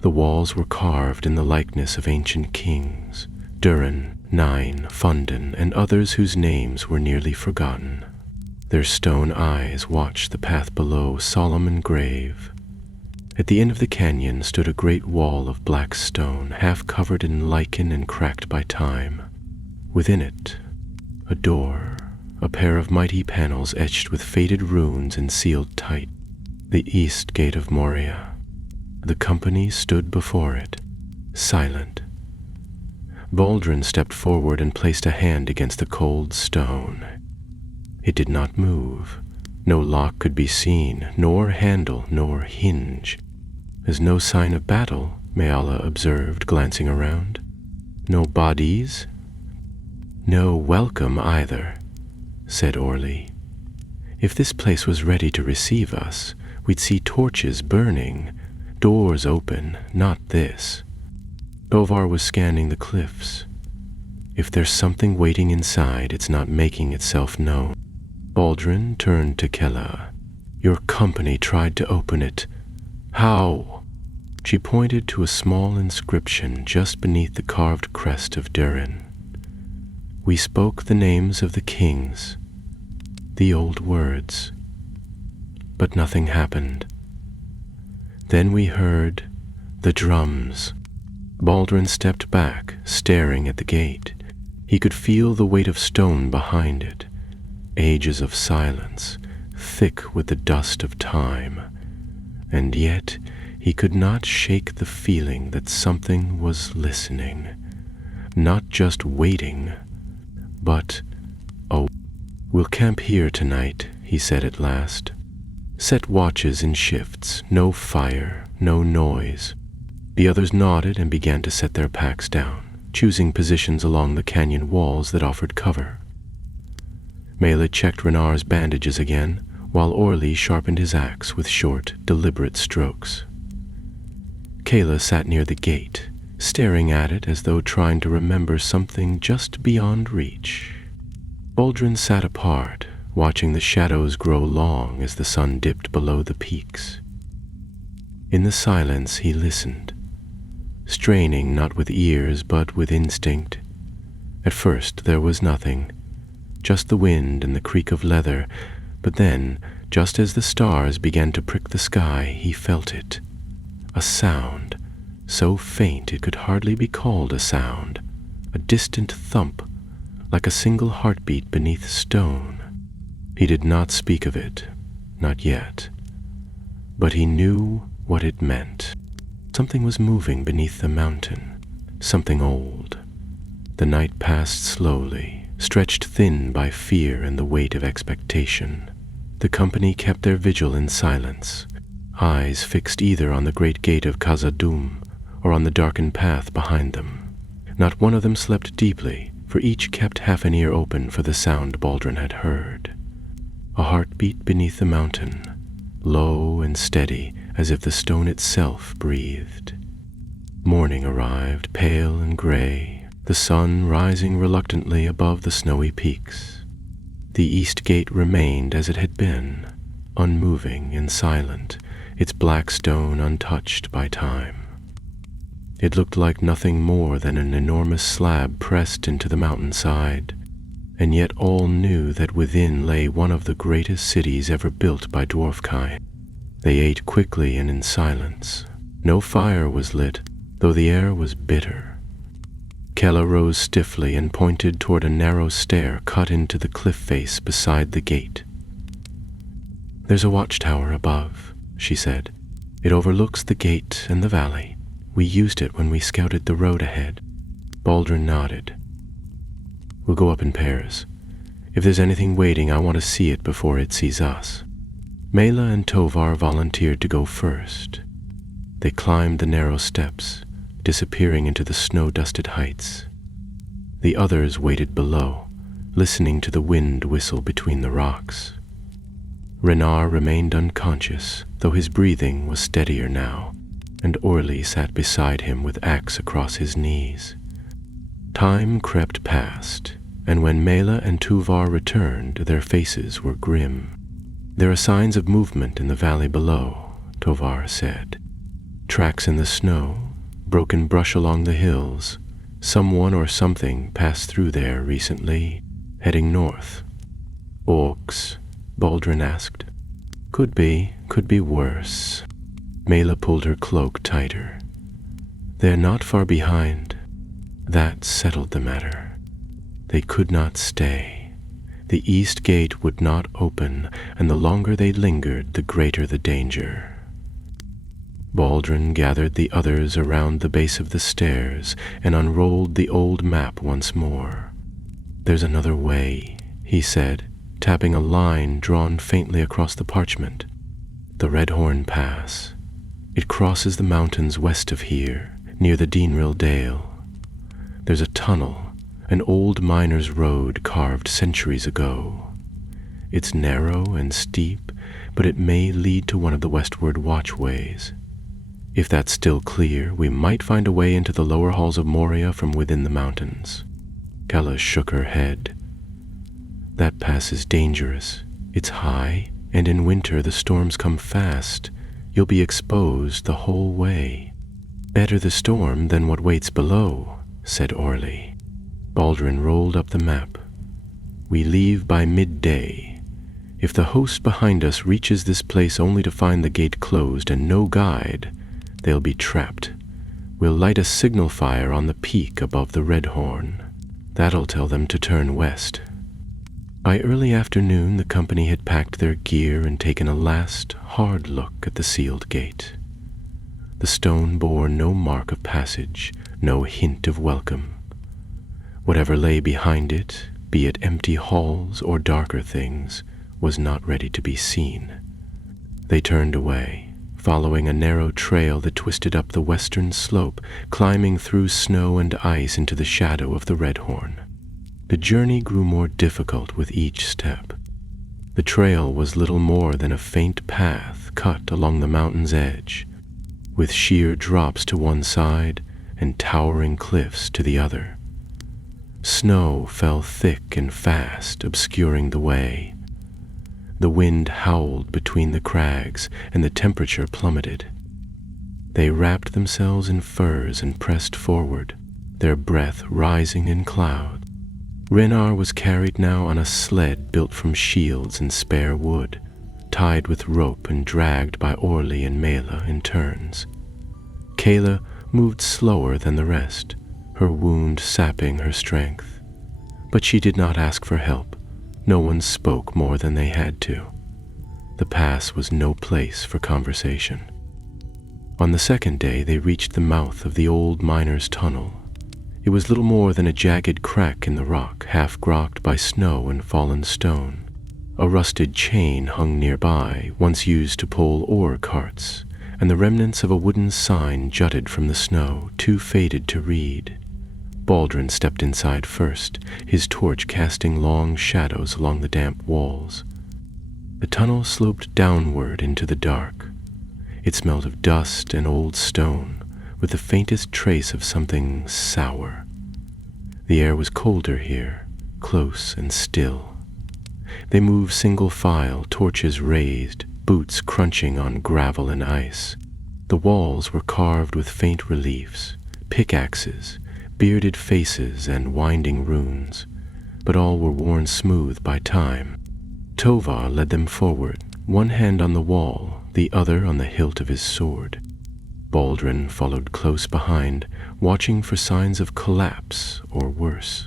The walls were carved in the likeness of ancient kings, Durin, Nine, Fundin, and others whose names were nearly forgotten. Their stone eyes watched the path below, solemn and grave. At the end of the canyon stood a great wall of black stone, half covered in lichen and cracked by time. Within it, a door, a pair of mighty panels etched with faded runes and sealed tight. The east gate of Moria. The company stood before it, silent. Baldrin stepped forward and placed a hand against the cold stone. It did not move. No lock could be seen, nor handle, nor hinge. There's no sign of battle, Mayala observed, glancing around. No bodies? No welcome either, said Orly. If this place was ready to receive us, we'd see torches burning, doors open, not this. Tovar was scanning the cliffs. If there's something waiting inside, it's not making itself known. Baldrin turned to Kella. Your company tried to open it. How? She pointed to a small inscription just beneath the carved crest of Durin. We spoke the names of the kings, the old words, but nothing happened. Then we heard the drums. Baldrin stepped back, staring at the gate. He could feel the weight of stone behind it. Ages of silence, thick with the dust of time. And yet he could not shake the feeling that something was listening. Not just waiting, but, oh, we'll camp here tonight, he said at last. Set watches in shifts, no fire, no noise. The others nodded and began to set their packs down, choosing positions along the canyon walls that offered cover. Mela checked Renar's bandages again, while Orly sharpened his axe with short, deliberate strokes. Kayla sat near the gate, staring at it as though trying to remember something just beyond reach. Baldrin sat apart, watching the shadows grow long as the sun dipped below the peaks. In the silence he listened, straining not with ears but with instinct. At first there was nothing, just the wind and the creak of leather, but then, just as the stars began to prick the sky, he felt it. A sound, so faint it could hardly be called a sound, a distant thump, like a single heartbeat beneath stone. He did not speak of it, not yet, but he knew what it meant. Something was moving beneath the mountain, something old. The night passed slowly, stretched thin by fear and the weight of expectation. The company kept their vigil in silence, eyes fixed either on the great gate of Khazad-dûm or on the darkened path behind them. Not one of them slept deeply, for each kept half an ear open for the sound Baldrin had heard. A heartbeat beneath the mountain, low and steady, as if the stone itself breathed. Morning arrived, pale and gray, the sun rising reluctantly above the snowy peaks. The east gate remained as it had been, unmoving and silent, its black stone untouched by time. It looked like nothing more than an enormous slab pressed into the mountainside, and yet all knew that within lay one of the greatest cities ever built by dwarfkind. They ate quickly and in silence. No fire was lit, though the air was bitter. Kella rose stiffly and pointed toward a narrow stair cut into the cliff face beside the gate. There's a watchtower above, she said. It overlooks the gate and the valley. We used it when we scouted the road ahead. Baldrin nodded. We'll go up in pairs. If there's anything waiting, I want to see it before it sees us. Mela and Tovar volunteered to go first. They climbed the narrow steps, disappearing into the snow-dusted heights. The others waited below, listening to the wind whistle between the rocks. Renar remained unconscious, though his breathing was steadier now, and Orly sat beside him with axe across his knees. Time crept past, and when Mela and Tuvar returned, their faces were grim. There are signs of movement in the valley below, Tovar said. Tracks in the snow, broken brush along the hills, Someone or something passed through there recently, heading north. Orcs? Baldrin asked. Could be worse. Mela pulled her cloak tighter. They're not far behind. That settled the matter. They could not stay. The east gate would not open, and the longer they lingered, the greater the danger. Baldrin gathered the others around the base of the stairs and unrolled the old map once more. There's another way, he said, tapping a line drawn faintly across the parchment. The Redhorn Pass. It crosses the mountains west of here, near the Dinril Dale. There's a tunnel, an old miner's road carved centuries ago. It's narrow and steep, but it may lead to one of the westward watchways. If that's still clear, we might find a way into the lower halls of Moria from within the mountains. Kella shook her head. That pass is dangerous. It's high, and in winter the storms come fast. You'll be exposed the whole way. Better the storm than what waits below, said Orly. Baldrin rolled up the map. We leave by midday. If the host behind us reaches this place only to find the gate closed and no guide, they'll be trapped. We'll light a signal fire on the peak above the Redhorn. That'll tell them to turn west. By early afternoon, the company had packed their gear and taken a last, hard look at the sealed gate. The stone bore no mark of passage, no hint of welcome. Whatever lay behind it, be it empty halls or darker things, was not ready to be seen. They turned away, following a narrow trail that twisted up the western slope, climbing through snow and ice into the shadow of the Redhorn. The journey grew more difficult with each step. The trail was little more than a faint path cut along the mountain's edge, with sheer drops to one side and towering cliffs to the other. Snow fell thick and fast, obscuring the way. The wind howled between the crags, and the temperature plummeted. They wrapped themselves in furs and pressed forward, their breath rising in clouds. Renar was carried now on a sled built from shields and spare wood, tied with rope and dragged by Orly and Mela in turns. Kayla moved slower than the rest, her wound sapping her strength. But she did not ask for help. No one spoke more than they had to. The pass was no place for conversation. On the second day, they reached the mouth of the old miner's tunnel. It was little more than a jagged crack in the rock, half grokked by snow and fallen stone. A rusted chain hung nearby, once used to pull ore carts, and the remnants of a wooden sign jutted from the snow, too faded to read. Baldrin stepped inside first, his torch casting long shadows along the damp walls. The tunnel sloped downward into the dark. It smelled of dust and old stone, with the faintest trace of something sour. The air was colder here, close and still. They moved single file, torches raised, boots crunching on gravel and ice. The walls were carved with faint reliefs, pickaxes, bearded faces and winding runes, but all were worn smooth by time. Tovar led them forward, one hand on the wall, the other on the hilt of his sword. Baldrin followed close behind, watching for signs of collapse or worse.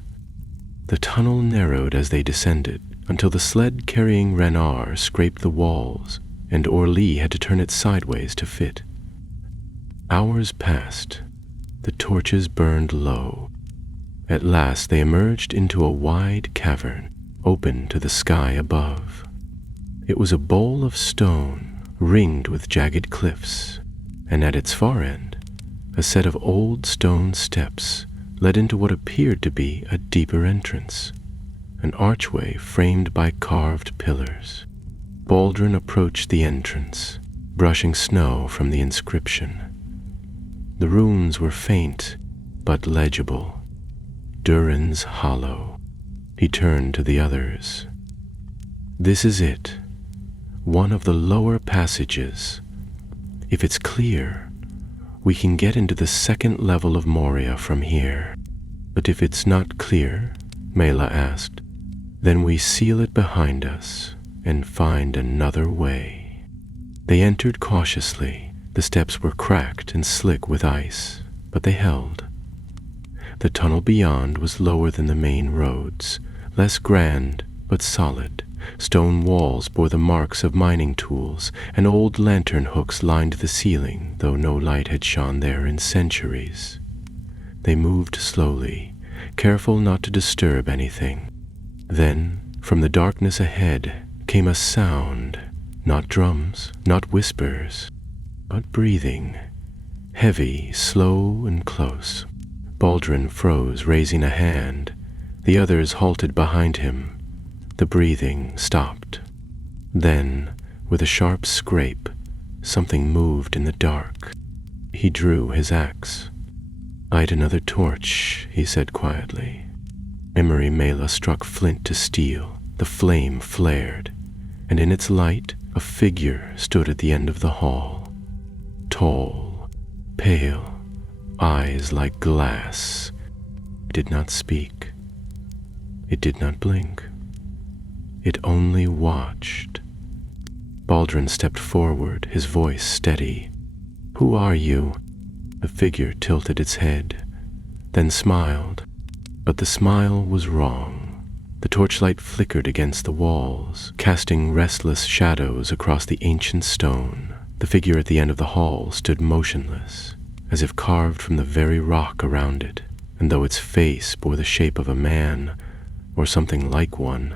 The tunnel narrowed as they descended, until the sled carrying Renar scraped the walls, and Orly had to turn it sideways to fit. Hours passed. The torches burned low. At last they emerged into a wide cavern, open to the sky above. It was a bowl of stone, ringed with jagged cliffs, and at its far end, a set of old stone steps led into what appeared to be a deeper entrance, an archway framed by carved pillars. Baldrin approached the entrance, brushing snow from the inscription. The runes were faint, but legible. Durin's Hollow. He turned to the others. This is it, one of the lower passages. If it's clear, we can get into the second level of Moria from here. "But if it's not clear," Mela asked, "then we seal it behind us and find another way." They entered cautiously. The steps were cracked and slick with ice, but they held. The tunnel beyond was lower than the main roads, less grand but solid. Stone walls bore the marks of mining tools, and old lantern hooks lined the ceiling, though no light had shone there in centuries. They moved slowly, careful not to disturb anything. Then, from the darkness ahead, came a sound, not drums, not whispers, but breathing, heavy, slow, and close. Baldrin froze, raising a hand. The others halted behind him. The breathing stopped. Then, with a sharp scrape, something moved in the dark. He drew his axe. "Light another torch," he said quietly. Emery Mela struck flint to steel. The flame flared, and in its light a figure stood at the end of the hall. Tall, pale, eyes like glass. It did not speak. It did not blink. It only watched. Baldrin stepped forward, his voice steady. "Who are you?" The figure tilted its head, then smiled. But the smile was wrong. The torchlight flickered against the walls, casting restless shadows across the ancient stone. The figure at the end of the hall stood motionless, as if carved from the very rock around it, and though its face bore the shape of a man, or something like one,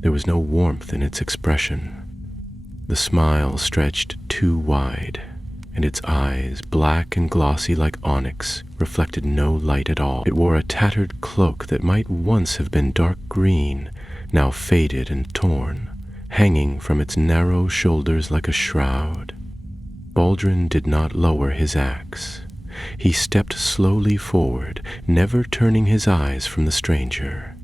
there was no warmth in its expression. The smile stretched too wide, and its eyes, black and glossy like onyx, reflected no light at all. It wore a tattered cloak that might once have been dark green, now faded and torn, hanging from its narrow shoulders like a shroud. Baldrin did not lower his axe. He stepped slowly forward, never turning his eyes from the stranger.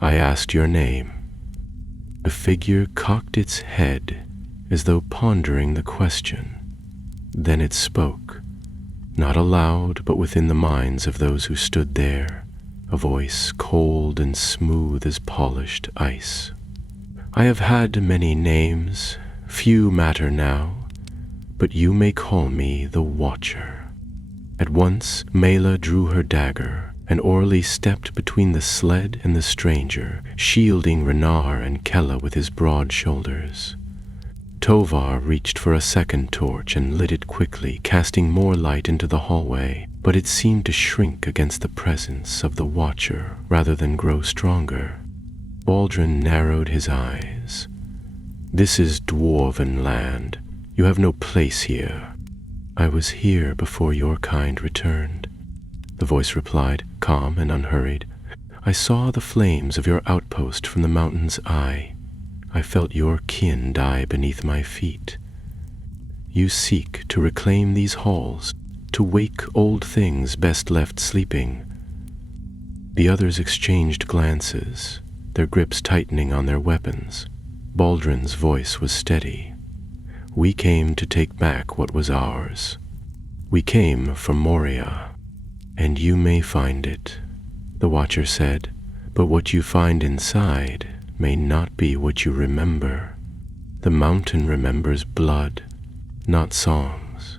"I asked your name." The figure cocked its head as though pondering the question. Then it spoke, not aloud but within the minds of those who stood there, a voice cold and smooth as polished ice. "I have had many names, few matter now, but you may call me the Watcher." At once Mela drew her dagger, and Orly stepped between the sled and the stranger, shielding Renar and Kella with his broad shoulders. Tovar reached for a second torch and lit it quickly, casting more light into the hallway, but it seemed to shrink against the presence of the Watcher rather than grow stronger. Baldrin narrowed his eyes. "This is Dwarven land. You have no place here." "I was here before your kind returned," the voice replied, calm and unhurried. "I saw the flames of your outpost from the mountain's eye. I felt your kin die beneath my feet. You seek to reclaim these halls, to wake old things best left sleeping." The others exchanged glances, their grips tightening on their weapons. Baldrin's voice was steady. "We came to take back what was ours. We came from Moria, and you may find it," the Watcher said, "but what you find inside may not be what you remember. The mountain remembers blood, not songs.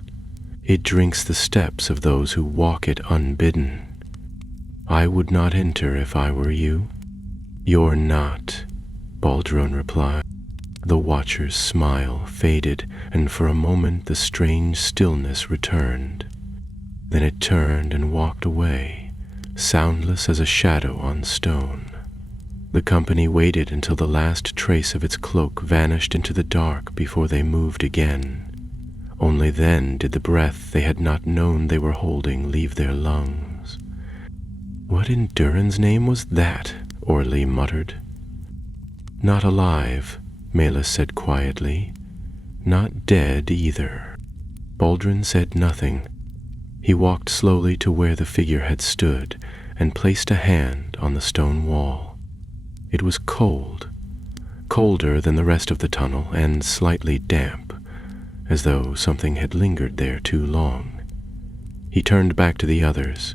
It drinks the steps of those who walk it unbidden. I would not enter if I were you." "You're not," Baldrin replied. The Watcher's smile faded, and for a moment the strange stillness returned. Then it turned and walked away, soundless as a shadow on stone. The company waited until the last trace of its cloak vanished into the dark before they moved again. Only then did the breath they had not known they were holding leave their lungs. "What in Durin's name was that?" Orly muttered. "Not alive," Mela said quietly. "Not dead either." Baldrin said nothing. He walked slowly to where the figure had stood and placed a hand on the stone wall. It was cold, colder than the rest of the tunnel and slightly damp, as though something had lingered there too long. He turned back to the others.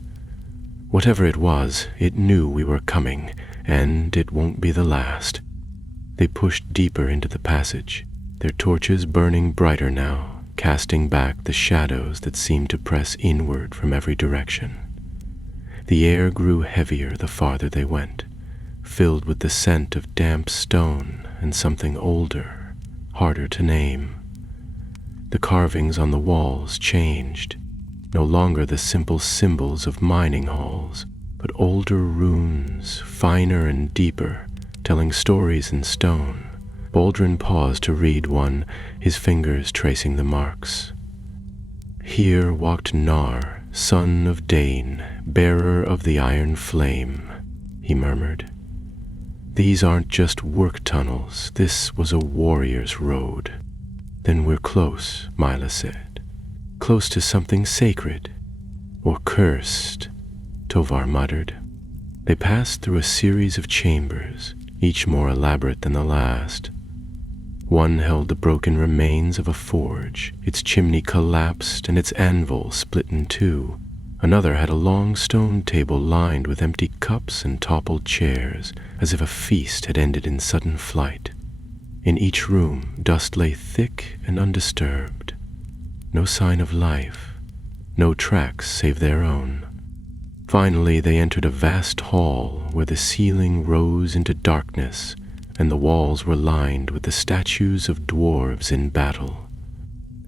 Whatever it was, it knew we were coming, and it won't be the last. They pushed deeper into the passage, their torches burning brighter now, casting back the shadows that seemed to press inward from every direction. The air grew heavier the farther they went, filled with the scent of damp stone and something older, harder to name. The carvings on the walls changed, no longer the simple symbols of mining halls, but older runes, finer and deeper, telling stories in stone. Baldrin paused to read one, his fingers tracing the marks. Here walked Nar, son of Dane, bearer of the iron flame, he murmured. These aren't just work tunnels, this was a warrior's road. Then we're close, Mila said. Close to something sacred. Or cursed, Tovar muttered. They passed through a series of chambers, each more elaborate than the last. One held the broken remains of a forge, its chimney collapsed and its anvil split in two. Another had a long stone table lined with empty cups and toppled chairs, as if a feast had ended in sudden flight. In each room, dust lay thick and undisturbed. No sign of life, no tracks save their own. Finally, they entered a vast hall where the ceiling rose into darkness and the walls were lined with the statues of dwarves in battle.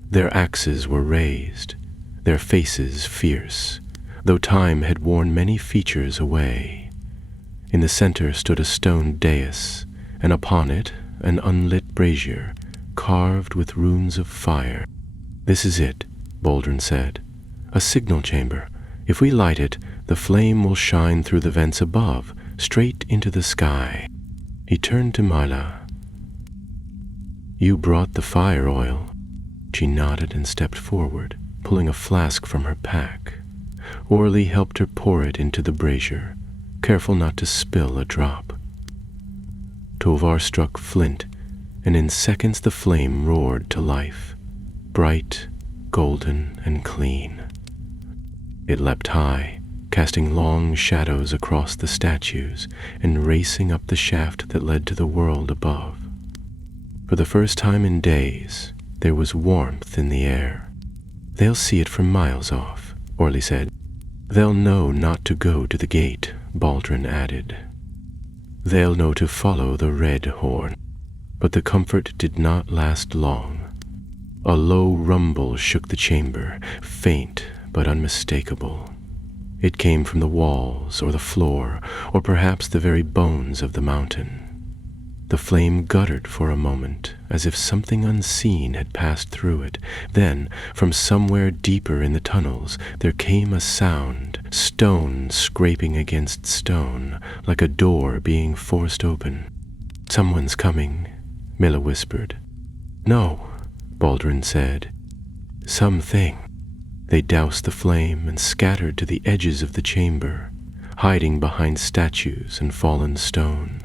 Their axes were raised, their faces fierce, though time had worn many features away. In the center stood a stone dais, and upon it an unlit brazier, carved with runes of fire. This is it, Baldrin said. A signal chamber. If we light it, the flame will shine through the vents above, straight into the sky. He turned to Mila. You brought the fire oil. She nodded and stepped forward, pulling a flask from her pack. Orly helped her pour it into the brazier, careful not to spill a drop. Tovar struck flint, and in seconds the flame roared to life, bright, golden, and clean. It leapt high, casting long shadows across the statues and racing up the shaft that led to the world above. For the first time in days, there was warmth in the air. They'll see it from miles off, Orly said. They'll know not to go to the gate, Baldrin added. They'll know to follow the red horn. But the comfort did not last long. A low rumble shook the chamber, faint but unmistakable. It came from the walls or the floor, or perhaps the very bones of the mountain. The flame guttered for a moment, as if something unseen had passed through it. Then, from somewhere deeper in the tunnels, there came a sound, stone scraping against stone, like a door being forced open. Someone's coming, Mila whispered. No, Baldrin said. Something. They doused the flame and scattered to the edges of the chamber, hiding behind statues and fallen stone.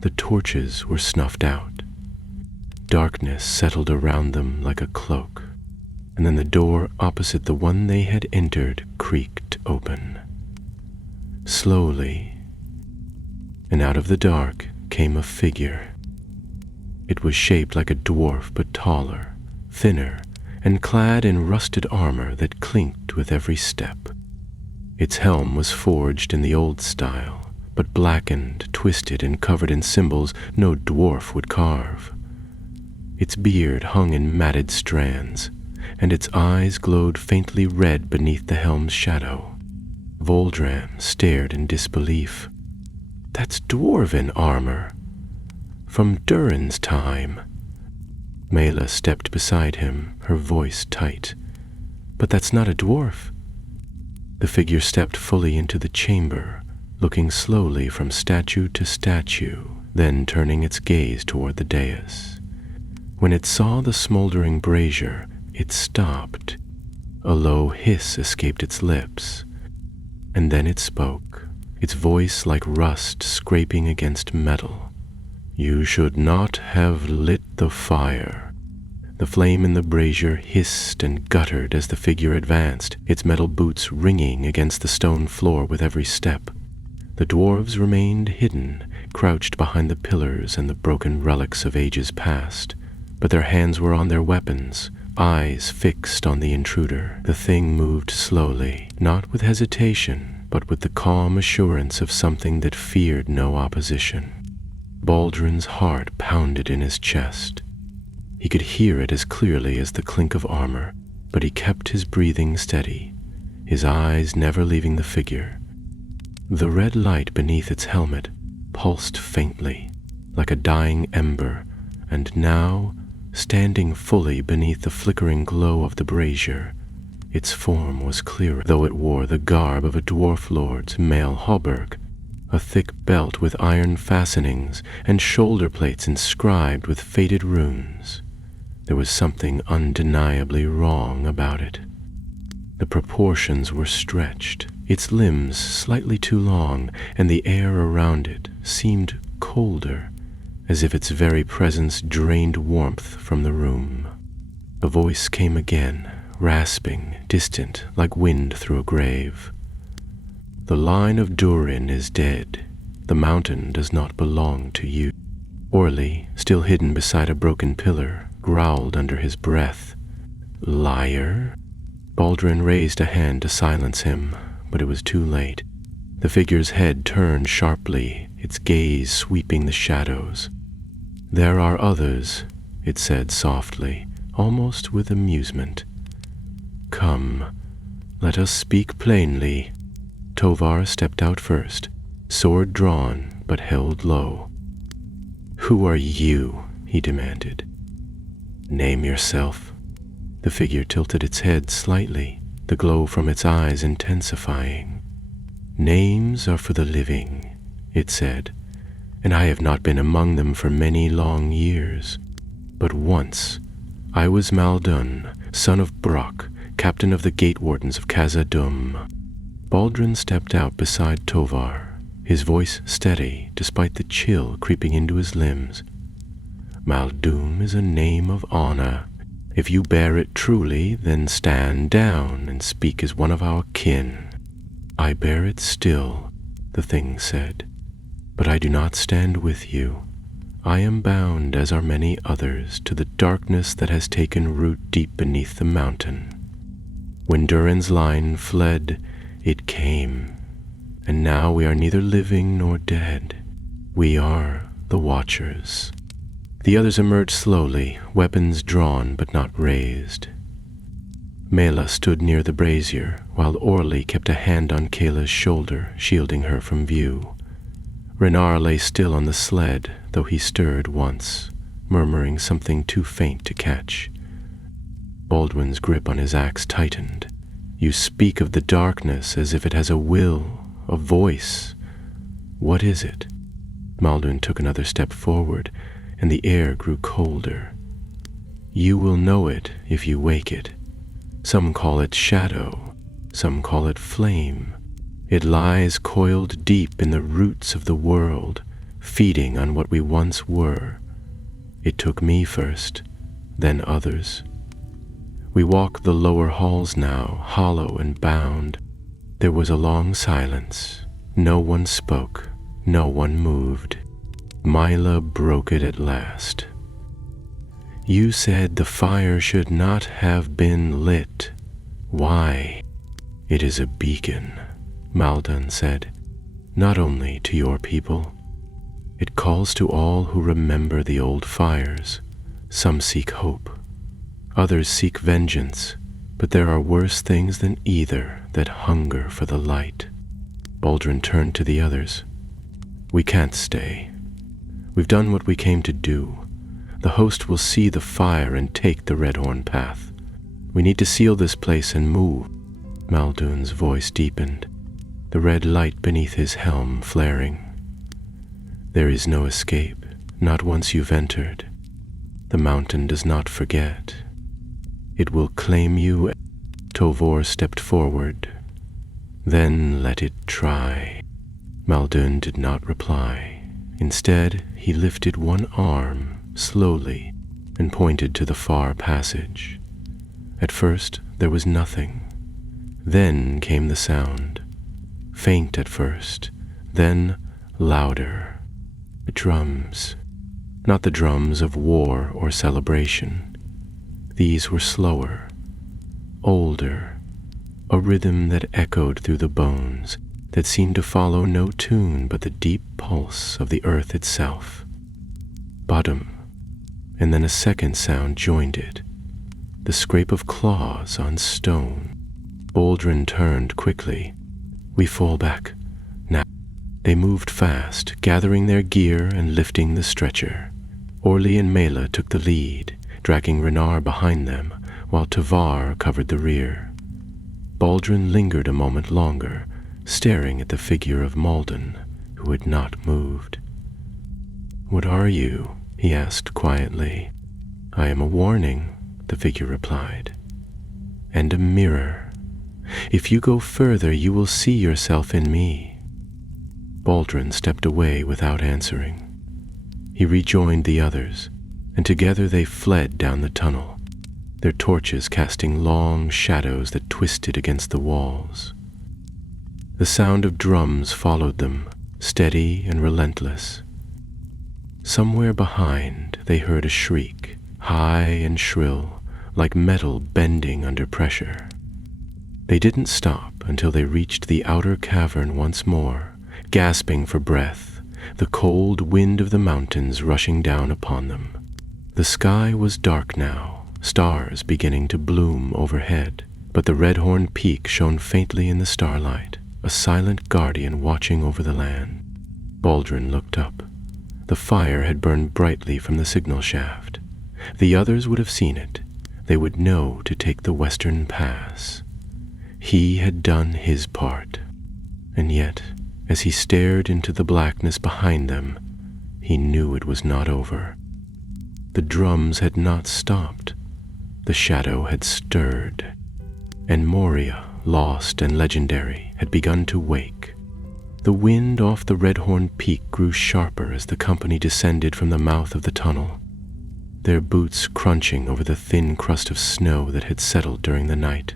The torches were snuffed out. Darkness settled around them like a cloak, and then the door opposite the one they had entered creaked open. Slowly, and out of the dark came a figure. It was shaped like a dwarf but taller, thinner, and clad in rusted armor that clinked with every step. Its helm was forged in the old style, but blackened, twisted, and covered in symbols no dwarf would carve. Its beard hung in matted strands, and its eyes glowed faintly red beneath the helm's shadow. Voldran stared in disbelief. That's dwarven armor. From Durin's time. Mela stepped beside him, her voice tight. But that's not a dwarf. The figure stepped fully into the chamber, looking slowly from statue to statue, then turning its gaze toward the dais. When it saw the smoldering brazier, it stopped. A low hiss escaped its lips, and then it spoke, its voice like rust scraping against metal. You should not have lit the fire. The flame in the brazier hissed and guttered as the figure advanced, its metal boots ringing against the stone floor with every step. The dwarves remained hidden, crouched behind the pillars and the broken relics of ages past, but their hands were on their weapons, eyes fixed on the intruder. The thing moved slowly, not with hesitation, but with the calm assurance of something that feared no opposition. Baldrin's heart pounded in his chest. He could hear it as clearly as the clink of armor, but he kept his breathing steady, his eyes never leaving the figure. The red light beneath its helmet pulsed faintly, like a dying ember, and now, standing fully beneath the flickering glow of the brazier, its form was clearer, though it wore the garb of a dwarf lord's mail hauberk, a thick belt with iron fastenings and shoulder plates inscribed with faded runes. There was something undeniably wrong about it. The proportions were stretched, its limbs slightly too long, and the air around it seemed colder, as if its very presence drained warmth from the room. A voice came again, rasping, distant, like wind through a grave. "The line of Durin is dead. The mountain does not belong to you." Orly, still hidden beside a broken pillar, growled under his breath. "Liar?" Baldrin raised a hand to silence him, but it was too late. The figure's head turned sharply, its gaze sweeping the shadows. "There are others," it said softly, almost with amusement. "Come, let us speak plainly." Tovar stepped out first, sword drawn but held low. "Who are you?" he demanded. "Name yourself." The figure tilted its head slightly, the glow from its eyes intensifying. "Names are for the living," it said, "and I have not been among them for many long years. But once I was Maldun, son of Brock, captain of the gate wardens of Khazad-dûm." Baldrin stepped out beside Tovar, his voice steady despite the chill creeping into his limbs. "Maldun is a name of honor. If you bear it truly, then stand down and speak as one of our kin." "I bear it still," the thing said, "but I do not stand with you. I am bound, as are many others, to the darkness that has taken root deep beneath the mountain. When Durin's line fled, it came, and now we are neither living nor dead. We are the Watchers." The others emerged slowly, weapons drawn but not raised. Mela stood near the brazier, while Orly kept a hand on Kayla's shoulder, shielding her from view. Renar lay still on the sled, though he stirred once, murmuring something too faint to catch. Baldwin's grip on his axe tightened. "You speak of the darkness as if it has a will, a voice. What is it?" Maldun took another step forward, and the air grew colder. "You will know it if you wake it. Some call it shadow, some call it flame. It lies coiled deep in the roots of the world, feeding on what we once were. It took me first, then others. We walk the lower halls now, hollow and bound." There was a long silence. No one spoke, no one moved. Mila broke it at last. "You said the fire should not have been lit. Why?" "It is a beacon," Maldun said, "not only to your people. It calls to all who remember the old fires. Some seek hope. Others seek vengeance, but there are worse things than either that hunger for the light." Baldrin turned to the others. "We can't stay. We've done what we came to do. The host will see the fire and take the Redhorn path. We need to seal this place and move." Maldun's voice deepened, the red light beneath his helm flaring. "There is no escape, not once you've entered. The mountain does not forget. It will claim you." Tovor stepped forward. "Then let it try." Maldun did not reply. Instead, he lifted one arm, slowly, and pointed to the far passage. At first there was nothing. Then came the sound, faint at first, then louder. Drums. Not the drums of war or celebration. These were slower, older, a rhythm that echoed through the bones, that seemed to follow no tune but the deep pulse of the earth itself. Bottom, and then a second sound joined it, the scrape of claws on stone. Baldrin turned quickly. We fall back, now. They moved fast, gathering their gear and lifting the stretcher. Orly and Mela took the lead, dragging Renar behind them, while Tavar covered the rear. Baldrin lingered a moment longer, staring at the figure of Malden, who had not moved. "What are you?" he asked quietly. "I am a warning," the figure replied, "and a mirror. If you go further, you will see yourself in me." Baldrin stepped away without answering. He rejoined the others, and together they fled down the tunnel, their torches casting long shadows that twisted against the walls. The sound of drums followed them, steady and relentless. Somewhere behind they heard a shriek, high and shrill, like metal bending under pressure. They didn't stop until they reached the outer cavern once more, gasping for breath, the cold wind of the mountains rushing down upon them. The sky was dark now, stars beginning to bloom overhead, but the red-horn peak shone faintly in the starlight, a silent guardian watching over the land. Baldrin looked up. The fire had burned brightly from the signal shaft. The others would have seen it. They would know to take the western pass. He had done his part. And yet, as he stared into the blackness behind them, he knew it was not over. The drums had not stopped. The shadow had stirred. And Moria, lost and legendary, had begun to wake. The wind off the red-horn peak grew sharper as the company descended from the mouth of the tunnel, their boots crunching over the thin crust of snow that had settled during the night.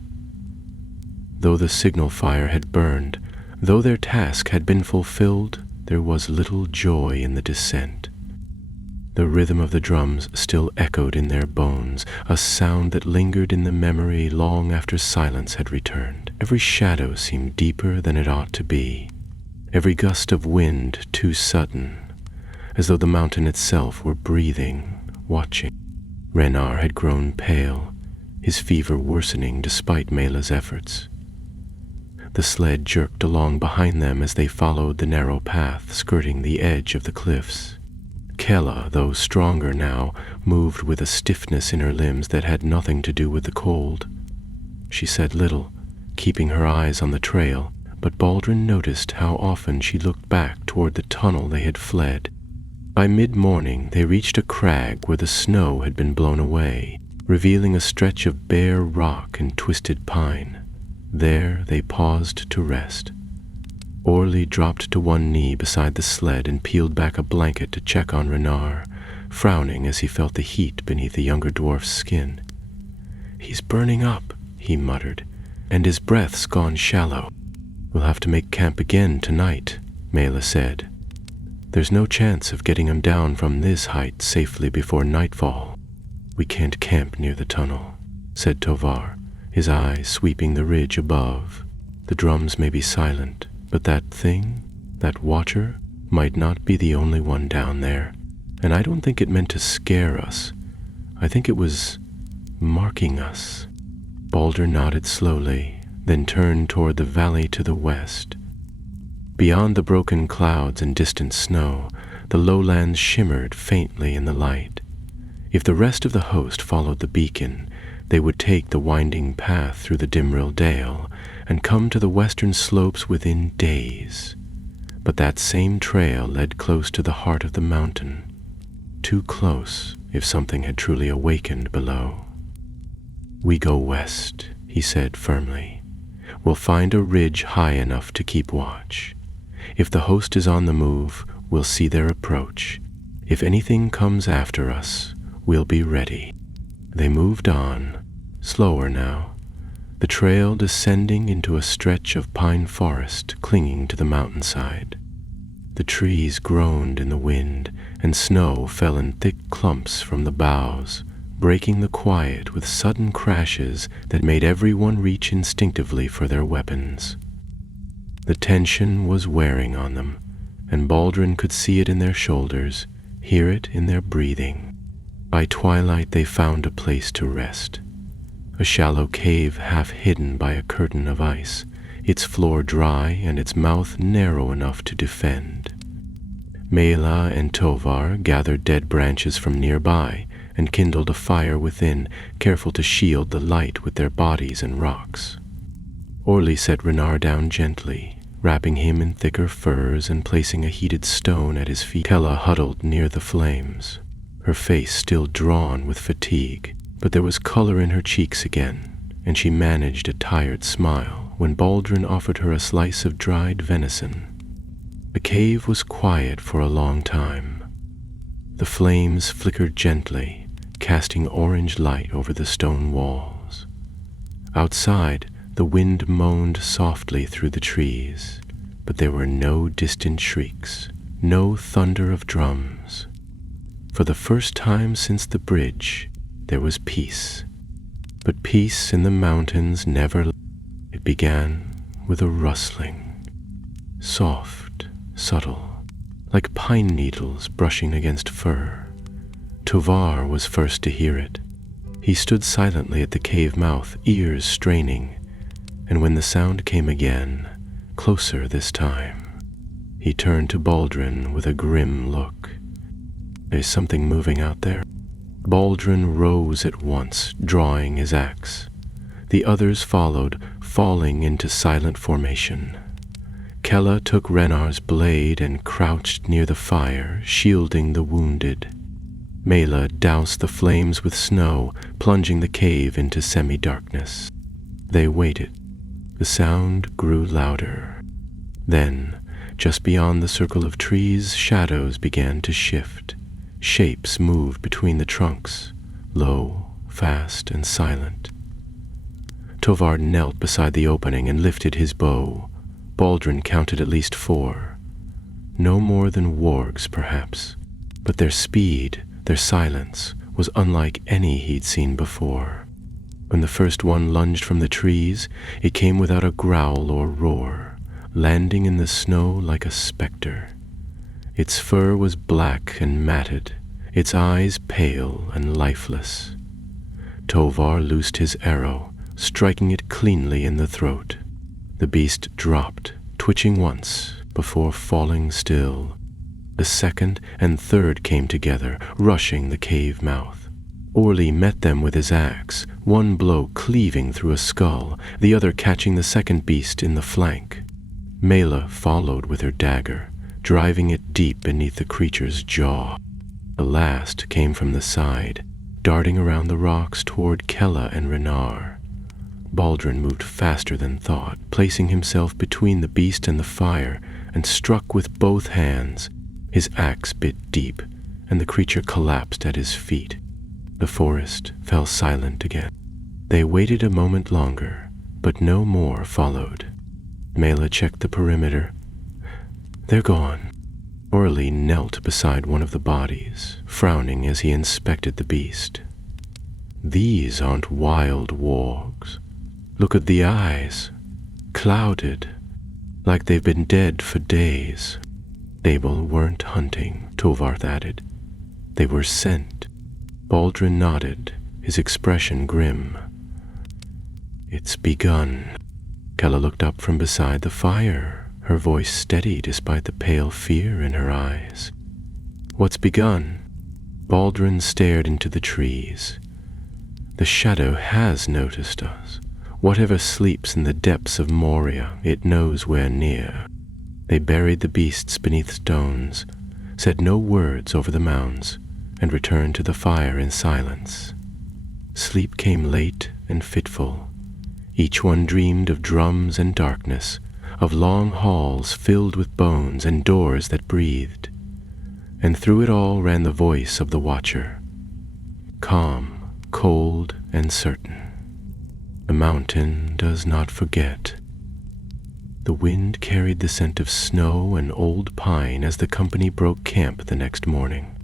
Though the signal fire had burned, though their task had been fulfilled, there was little joy in the descent. The rhythm of the drums still echoed in their bones, a sound that lingered in the memory long after silence had returned. Every shadow seemed deeper than it ought to be, every gust of wind too sudden, as though the mountain itself were breathing, watching. Renar had grown pale, his fever worsening despite Mela's efforts. The sled jerked along behind them as they followed the narrow path skirting the edge of the cliffs. Kella, though stronger now, moved with a stiffness in her limbs that had nothing to do with the cold. She said little, keeping her eyes on the trail, but Baldrin noticed how often she looked back toward the tunnel they had fled. By mid-morning they reached a crag where the snow had been blown away, revealing a stretch of bare rock and twisted pine. There they paused to rest. Orly dropped to one knee beside the sled and peeled back a blanket to check on Renar, frowning as he felt the heat beneath the younger dwarf's skin. "He's burning up," he muttered, "and his breath's gone shallow." "We'll have to make camp again tonight," Mela said. "There's no chance of getting him down from this height safely before nightfall." "We can't camp near the tunnel," said Tovar, his eyes sweeping the ridge above. "The drums may be silent, but that thing, that watcher, might not be the only one down there, and I don't think it meant to scare us. I think it was marking us." Balder nodded slowly, then turned toward the valley to the west. Beyond the broken clouds and distant snow, the lowlands shimmered faintly in the light. If the rest of the host followed the beacon, they would take the winding path through the Dimrill Dale and come to the western slopes within days. But that same trail led close to the heart of the mountain, too close if something had truly awakened below. "We go west," he said firmly. "We'll find a ridge high enough to keep watch. If the host is on the move, we'll see their approach. If anything comes after us, We'll be ready." They moved on, slower now, the trail descending into a stretch of pine forest clinging to the mountainside. The trees groaned in the wind, and snow fell in thick clumps from the boughs, breaking the quiet with sudden crashes that made everyone reach instinctively for their weapons. The tension was wearing on them, and Baldrin could see it in their shoulders, hear it in their breathing. By twilight they found a place to rest. A shallow cave half hidden by a curtain of ice, its floor dry and its mouth narrow enough to defend. Mela and Tovar gathered dead branches from nearby and kindled a fire within, careful to shield the light with their bodies and rocks. Orly set Renar down gently, wrapping him in thicker furs and placing a heated stone at his feet. Kella huddled near the flames, her face still drawn with fatigue, but there was color in her cheeks again, and she managed a tired smile when Baldrin offered her a slice of dried venison. The cave was quiet for a long time. The flames flickered gently, casting orange light over the stone walls. Outside, the wind moaned softly through the trees, but there were no distant shrieks, no thunder of drums. For the first time since the bridge, there was peace. But peace in the mountains never. It began with a rustling, soft, subtle, like pine needles brushing against fur. Tovar was first to hear it. He stood silently at the cave mouth, ears straining, and when the sound came again, closer this time, he turned to Baldrin with a grim look. "There's something moving out there." Baldrin rose at once, drawing his axe. The others followed, falling into silent formation. Kella took Renar's blade and crouched near the fire, shielding the wounded. Mela doused the flames with snow, plunging the cave into semi-darkness. They waited. The sound grew louder. Then, just beyond the circle of trees, shadows began to shift. Shapes moved between the trunks, low, fast, and silent. Tovar knelt beside the opening and lifted his bow. Baldrin counted at least 4. No more than wargs, perhaps, but their speed, their silence, was unlike any he'd seen before. When the first one lunged from the trees, it came without a growl or roar, landing in the snow like a specter. Its fur was black and matted, its eyes pale and lifeless. Tovar loosed his arrow, striking it cleanly in the throat. The beast dropped, twitching once, before falling still. The second and third came together, rushing the cave mouth. Orly met them with his axe, one blow cleaving through a skull, the other catching the second beast in the flank. Mela followed with her dagger, driving it deep beneath the creature's jaw. The last came from the side, darting around the rocks toward Kella and Renar. Baldrin moved faster than thought, placing himself between the beast and the fire, and struck with both hands. His axe bit deep, and the creature collapsed at his feet. The forest fell silent again. They waited a moment longer, but no more followed. Mela checked the perimeter. "They're gone." Orly knelt beside one of the bodies, frowning as he inspected the beast. "These aren't wild wargs. Look at the eyes, clouded, like they've been dead for days." "Abel weren't hunting," Tovar added. "They were sent." Baldrin nodded, his expression grim. "It's begun." Kella looked up from beside the fire, her voice steady despite the pale fear in her eyes. "What's begun?" Baldrin stared into the trees. "The shadow has noticed us. Whatever sleeps in the depths of Moria, it knows we're near." They buried the beasts beneath stones, said no words over the mounds, and returned to the fire in silence. Sleep came late and fitful. Each one dreamed of drums and darkness, of long halls filled with bones and doors that breathed. And through it all ran the voice of the Watcher. calm, cold, and certain. The mountain does not forget. The wind carried the scent of snow and old pine as the company broke camp the next morning.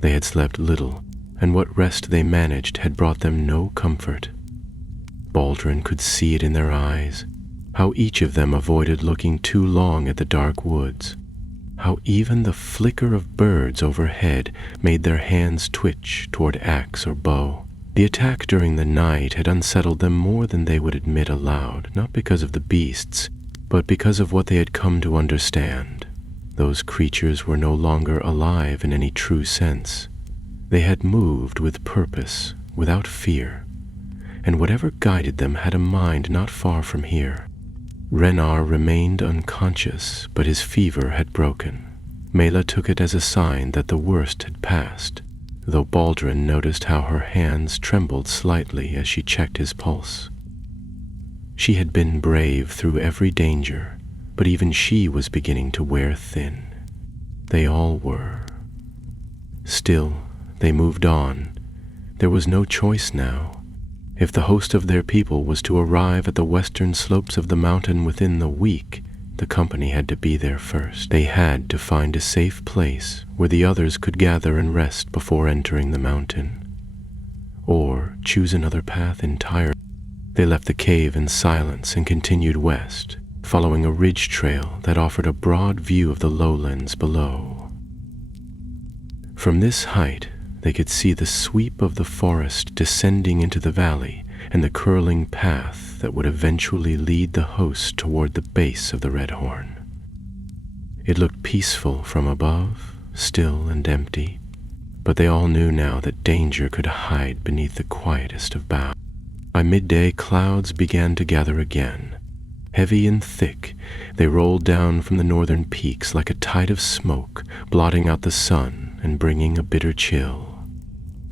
They had slept little, and what rest they managed had brought them no comfort. Baldrin could see it in their eyes, how each of them avoided looking too long at the dark woods, how even the flicker of birds overhead made their hands twitch toward axe or bow. The attack during the night had unsettled them more than they would admit aloud, not because of the beasts, but because of what they had come to understand. Those creatures were no longer alive in any true sense. They had moved with purpose, without fear, and whatever guided them had a mind not far from here. Renar remained unconscious, but his fever had broken. Mela took it as a sign that the worst had passed, though Baldrin noticed how her hands trembled slightly as she checked his pulse. She had been brave through every danger, but even she was beginning to wear thin. They all were. Still, they moved on. There was no choice now. If the host of their people was to arrive at the western slopes of the mountain within the week, the company had to be there first. They had to find a safe place where the others could gather and rest before entering the mountain, or choose another path entirely. They left the cave in silence and continued west, following a ridge trail that offered a broad view of the lowlands below. From this height, they could see the sweep of the forest descending into the valley and the curling path that would eventually lead the host toward the base of the Red Horn. It looked peaceful from above, still and empty, but they all knew now that danger could hide beneath the quietest of boughs. By midday, clouds began to gather again. Heavy and thick, they rolled down from the northern peaks like a tide of smoke, blotting out the sun and bringing a bitter chill.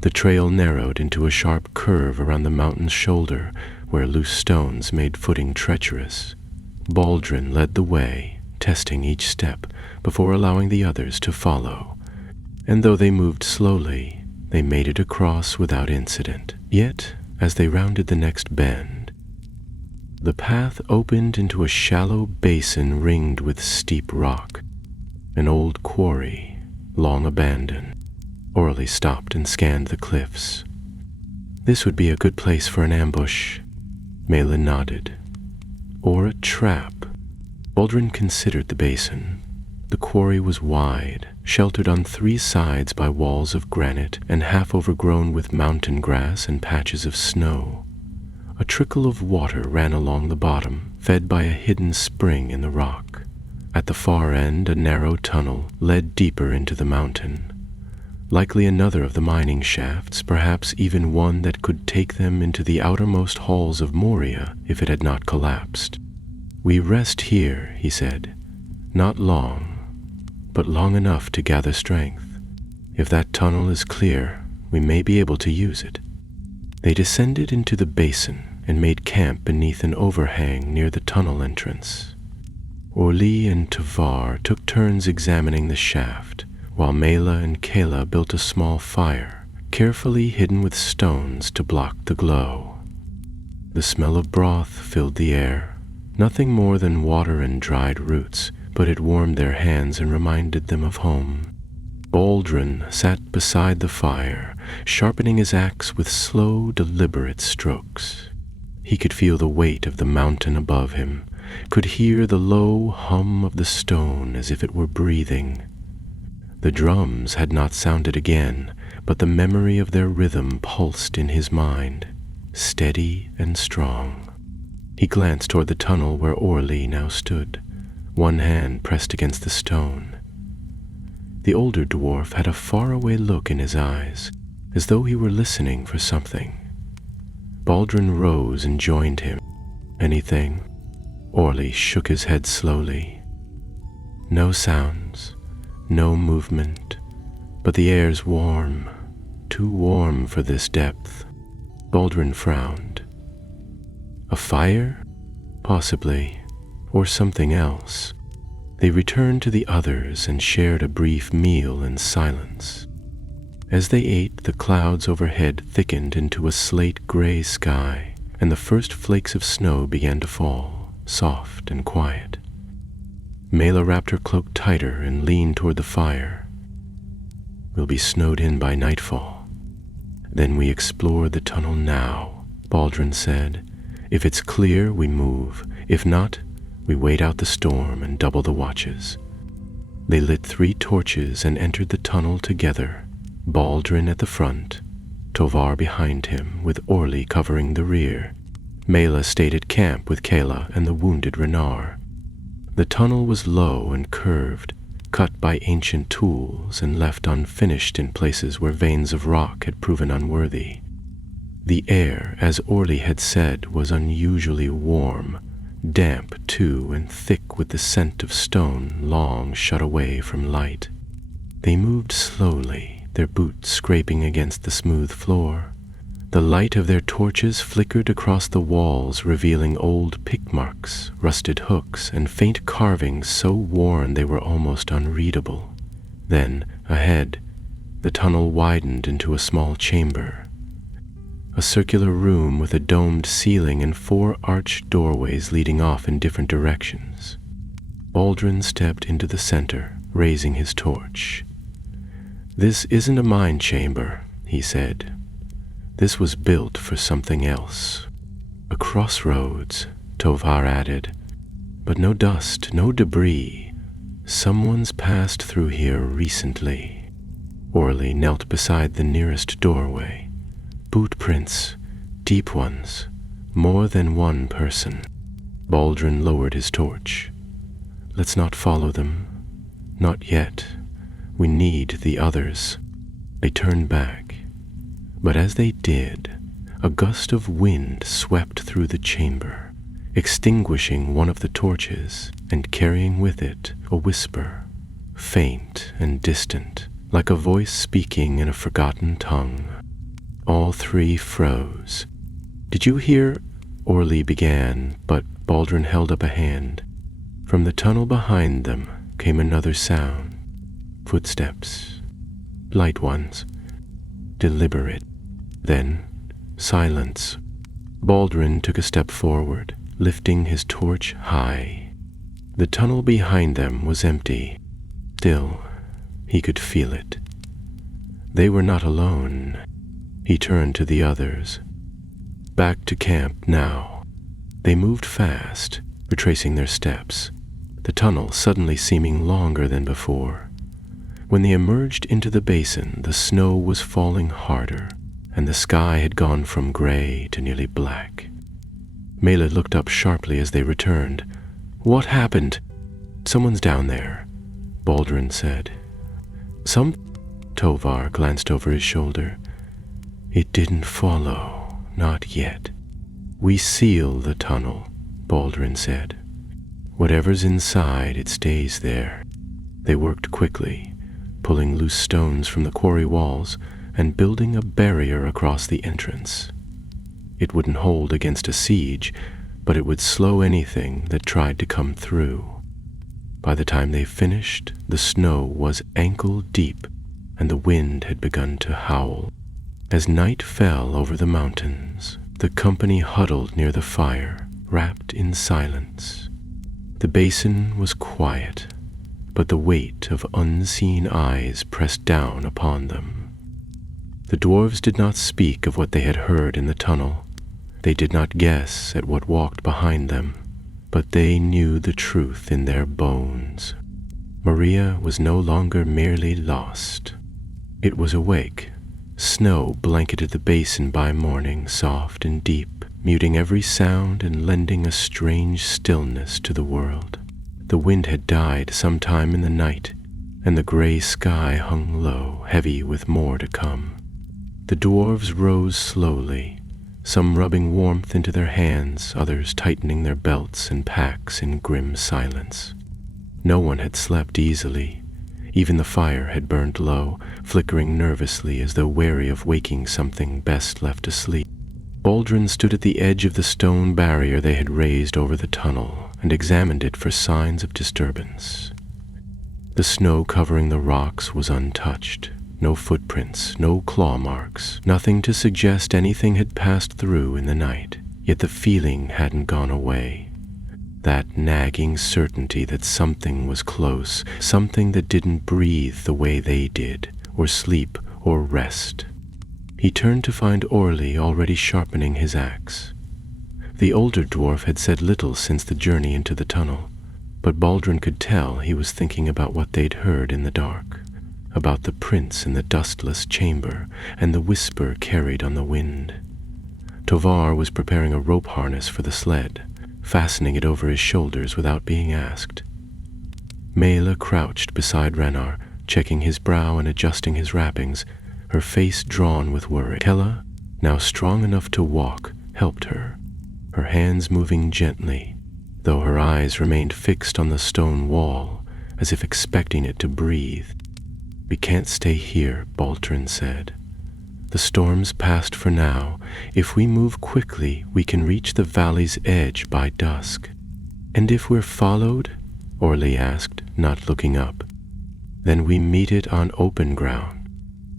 The trail narrowed into a sharp curve around the mountain's shoulder, where loose stones made footing treacherous. Baldrin led the way, testing each step before allowing the others to follow, and though they moved slowly, they made it across without incident. Yet, as they rounded the next bend, the path opened into a shallow basin ringed with steep rock, an old quarry, long abandoned. Orly stopped and scanned the cliffs. This would be a good place for an ambush. Mela nodded. Or a trap. Baldrin considered the basin. The quarry was wide, sheltered on 3 sides by walls of granite and half overgrown with mountain grass and patches of snow. A trickle of water ran along the bottom, fed by a hidden spring in the rock. At the far end, a narrow tunnel led deeper into the mountain. Likely another of the mining shafts, perhaps even one that could take them into the outermost halls of Moria if it had not collapsed. "We rest here," he said. "Not long, but long enough to gather strength. If that tunnel is clear, we may be able to use it." They descended into the basin and made camp beneath an overhang near the tunnel entrance. Orly and Tavar took turns examining the shaft, while Mela and Kayla built a small fire, carefully hidden with stones to block the glow. The smell of broth filled the air, nothing more than water and dried roots, but it warmed their hands and reminded them of home. Baldrin sat beside the fire, sharpening his axe with slow, deliberate strokes. He could feel the weight of the mountain above him, could hear the low hum of the stone as if it were breathing. The drums had not sounded again, but the memory of their rhythm pulsed in his mind, steady and strong. He glanced toward the tunnel where Orly now stood, one hand pressed against the stone. The older dwarf had a faraway look in his eyes, as though he were listening for something. Baldrin rose and joined him. "Anything?" Orly shook his head slowly. "No sounds. No movement, but the air's warm, too warm for this depth." Baldrin frowned. "A fire? Possibly, or something else." They returned to the others and shared a brief meal in silence. As they ate, the clouds overhead thickened into a slate-gray sky, and the first flakes of snow began to fall, soft and quiet. Mela wrapped her cloak tighter and leaned toward the fire. "We'll be snowed in by nightfall. Then we explore the tunnel now," Baldrin said. "If it's clear, we move. If not, we wait out the storm and double the watches." They lit 3 torches and entered the tunnel together, Baldrin at the front, Tovar behind him, with Orly covering the rear. Mela stayed at camp with Kayla and the wounded Renar. The tunnel was low and curved, cut by ancient tools and left unfinished in places where veins of rock had proven unworthy. The air, as Orly had said, was unusually warm, damp too, and thick with the scent of stone long shut away from light. They moved slowly, their boots scraping against the smooth floor. The light of their torches flickered across the walls, revealing old pick marks, rusted hooks, and faint carvings so worn they were almost unreadable. Then, ahead, the tunnel widened into a small chamber. A circular room with a domed ceiling and 4 arched doorways leading off in different directions. Baldrin stepped into the center, raising his torch. "This isn't a mine chamber," he said. "This was built for something else." "A crossroads," Tovar added. "But no dust, no debris. Someone's passed through here recently." Orly knelt beside the nearest doorway. "Boot prints, deep ones, more than one person." Baldrin lowered his torch. "Let's not follow them. Not yet. We need the others." They turned back. But as they did, a gust of wind swept through the chamber, extinguishing one of the torches and carrying with it a whisper, faint and distant, like a voice speaking in a forgotten tongue. All 3 froze. "Did you hear?" Orly began, but Baldrin held up a hand. From the tunnel behind them came another sound. Footsteps. Light ones. Deliberate. Then, silence. Baldrin took a step forward, lifting his torch high. The tunnel behind them was empty. Still, he could feel it. They were not alone. He turned to the others. Back to camp now. They moved fast, retracing their steps, the tunnel suddenly seeming longer than before. When they emerged into the basin, the snow was falling harder, and the sky had gone from gray to nearly black. Mela looked up sharply as they returned. "What happened?" "Someone's down there," Baldrin said. Tovar glanced over his shoulder. "It didn't follow, not yet." "We seal the tunnel," Baldrin said. "Whatever's inside, it stays there." They worked quickly, pulling loose stones from the quarry walls and building a barrier across the entrance. It wouldn't hold against a siege, but it would slow anything that tried to come through. By the time they finished, the snow was ankle deep, and the wind had begun to howl. As night fell over the mountains, the company huddled near the fire, wrapped in silence. The basin was quiet, but the weight of unseen eyes pressed down upon them. The dwarves did not speak of what they had heard in the tunnel. They did not guess at what walked behind them, but they knew the truth in their bones. Moria was no longer merely lost. It was awake. Snow blanketed the basin by morning, soft and deep, muting every sound and lending a strange stillness to the world. The wind had died sometime in the night, and the gray sky hung low, heavy with more to come. The dwarves rose slowly, some rubbing warmth into their hands, others tightening their belts and packs in grim silence. No one had slept easily. Even the fire had burned low, flickering nervously as though wary of waking something best left asleep. Baldrin stood at the edge of the stone barrier they had raised over the tunnel and examined it for signs of disturbance. The snow covering the rocks was untouched, no footprints, no claw marks, nothing to suggest anything had passed through in the night, yet the feeling hadn't gone away. That nagging certainty that something was close, something that didn't breathe the way they did, or sleep, or rest. He turned to find Orly already sharpening his axe. The older dwarf had said little since the journey into the tunnel, but Baldrin could tell he was thinking about what they'd heard in the dark, about the prince in the dustless chamber and the whisper carried on the wind. Tovar was preparing a rope harness for the sled, fastening it over his shoulders without being asked. Mela crouched beside Renar, checking his brow and adjusting his wrappings, her face drawn with worry. Kella, now strong enough to walk, helped her, her hands moving gently, though her eyes remained fixed on the stone wall, as if expecting it to breathe. "We can't stay here," Baldrin said. "The storm's past for now. If we move quickly, we can reach the valley's edge by dusk." "And if we're followed?" Orly asked, not looking up. "Then we meet it on open ground."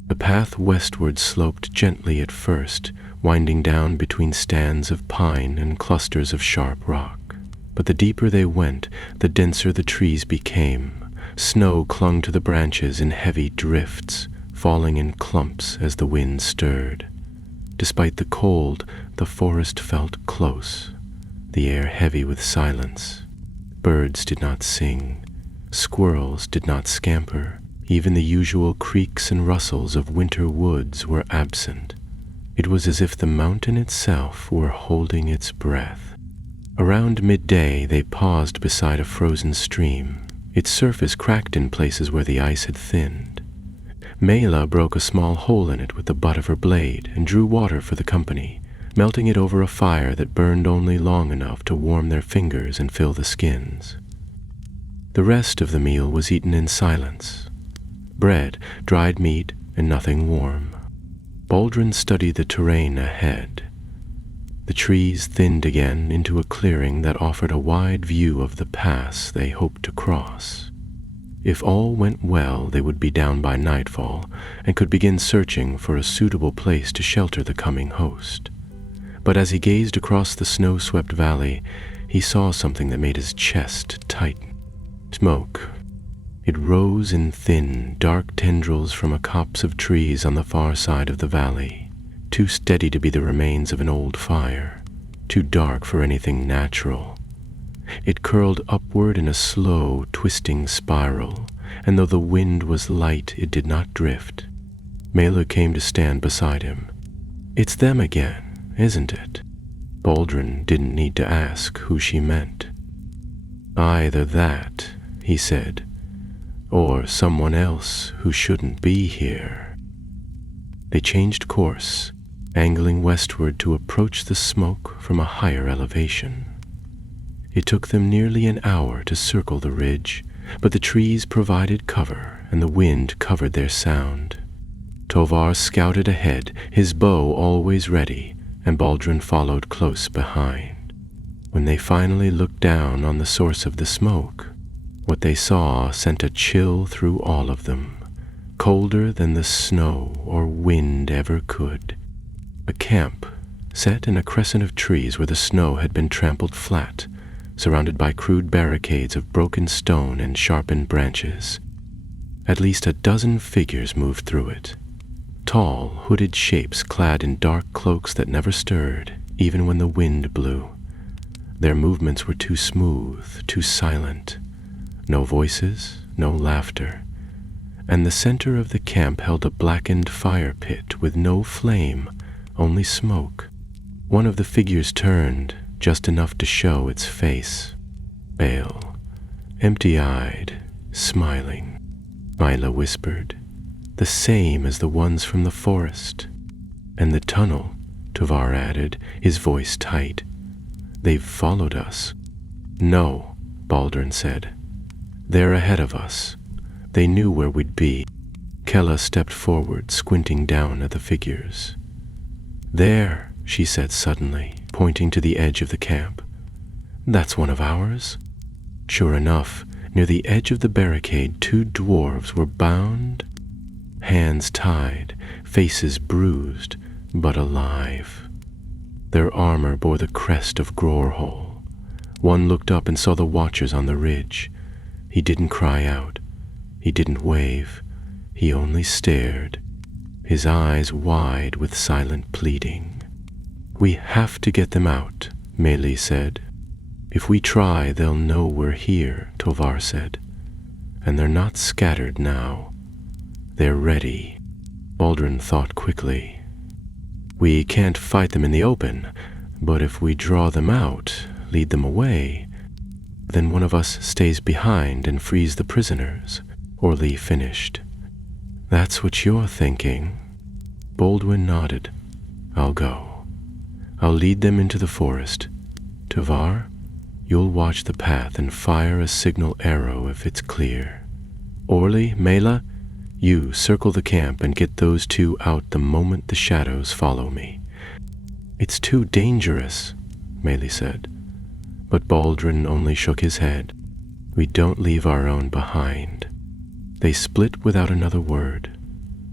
The path westward sloped gently at first, winding down between stands of pine and clusters of sharp rock. But the deeper they went, the denser the trees became. Snow clung to the branches in heavy drifts, falling in clumps as the wind stirred. Despite the cold, the forest felt close, the air heavy with silence. Birds did not sing, squirrels did not scamper, even the usual creaks and rustles of winter woods were absent. It was as if the mountain itself were holding its breath. Around midday they paused beside a frozen stream. Its surface cracked in places where the ice had thinned. Mela broke a small hole in it with the butt of her blade and drew water for the company, melting it over a fire that burned only long enough to warm their fingers and fill the skins. The rest of the meal was eaten in silence. Bread, dried meat, and nothing warm. Baldrin studied the terrain ahead. The trees thinned again into a clearing that offered a wide view of the pass they hoped to cross. If all went well, they would be down by nightfall and could begin searching for a suitable place to shelter the coming host. But as he gazed across the snow-swept valley, he saw something that made his chest tighten. Smoke. It rose in thin, dark tendrils from a copse of trees on the far side of the valley, too steady to be the remains of an old fire, too dark for anything natural. It curled upward in a slow, twisting spiral, and though the wind was light, it did not drift. Mela came to stand beside him. "It's them again, isn't it?" Baldrin didn't need to ask who she meant. "Either that," he said, "or someone else who shouldn't be here." They changed course, angling westward to approach the smoke from a higher elevation. It took them nearly an hour to circle the ridge, but the trees provided cover and the wind covered their sound. Tovar scouted ahead, his bow always ready, and Baldrin followed close behind. When they finally looked down on the source of the smoke, what they saw sent a chill through all of them, colder than the snow or wind ever could. A camp, set in a crescent of trees where the snow had been trampled flat, surrounded by crude barricades of broken stone and sharpened branches. At least a dozen figures moved through it. Tall, hooded shapes clad in dark cloaks that never stirred, even when the wind blew. Their movements were too smooth, too silent. No voices, no laughter. And the center of the camp held a blackened fire pit with no flame, only smoke. One of the figures turned, just enough to show its face. Pale, empty-eyed, smiling. Mila whispered, "The same as the ones from the forest." "And the tunnel," Tovar added, his voice tight. "They've followed us." "No," Baldrin said. "They're ahead of us. They knew where we'd be." Kella stepped forward, squinting down at the figures. "There," she said suddenly, pointing to the edge of the camp. "That's one of ours." Sure enough, near the edge of the barricade, two dwarves were bound, hands tied, faces bruised, but alive. Their armor bore the crest of Grorhol. One looked up and saw the watchers on the ridge. He didn't cry out. He didn't wave. He only stared, his eyes wide with silent pleading. "We have to get them out," Meili said. "If we try, they'll know we're here," Tovar said. "And they're not scattered now. They're ready." Baldrin thought quickly. "We can't fight them in the open, but if we draw them out, lead them away, then one of us stays behind and frees the prisoners," Orly finished. "That's what you're thinking." Baldwin nodded. "I'll go. I'll lead them into the forest. Tovar, you'll watch the path and fire a signal arrow if it's clear. Orly, Mela, you circle the camp and get those two out the moment the shadows follow me." "It's too dangerous," Meili said. But Baldrin only shook his head. "We don't leave our own behind." They split without another word.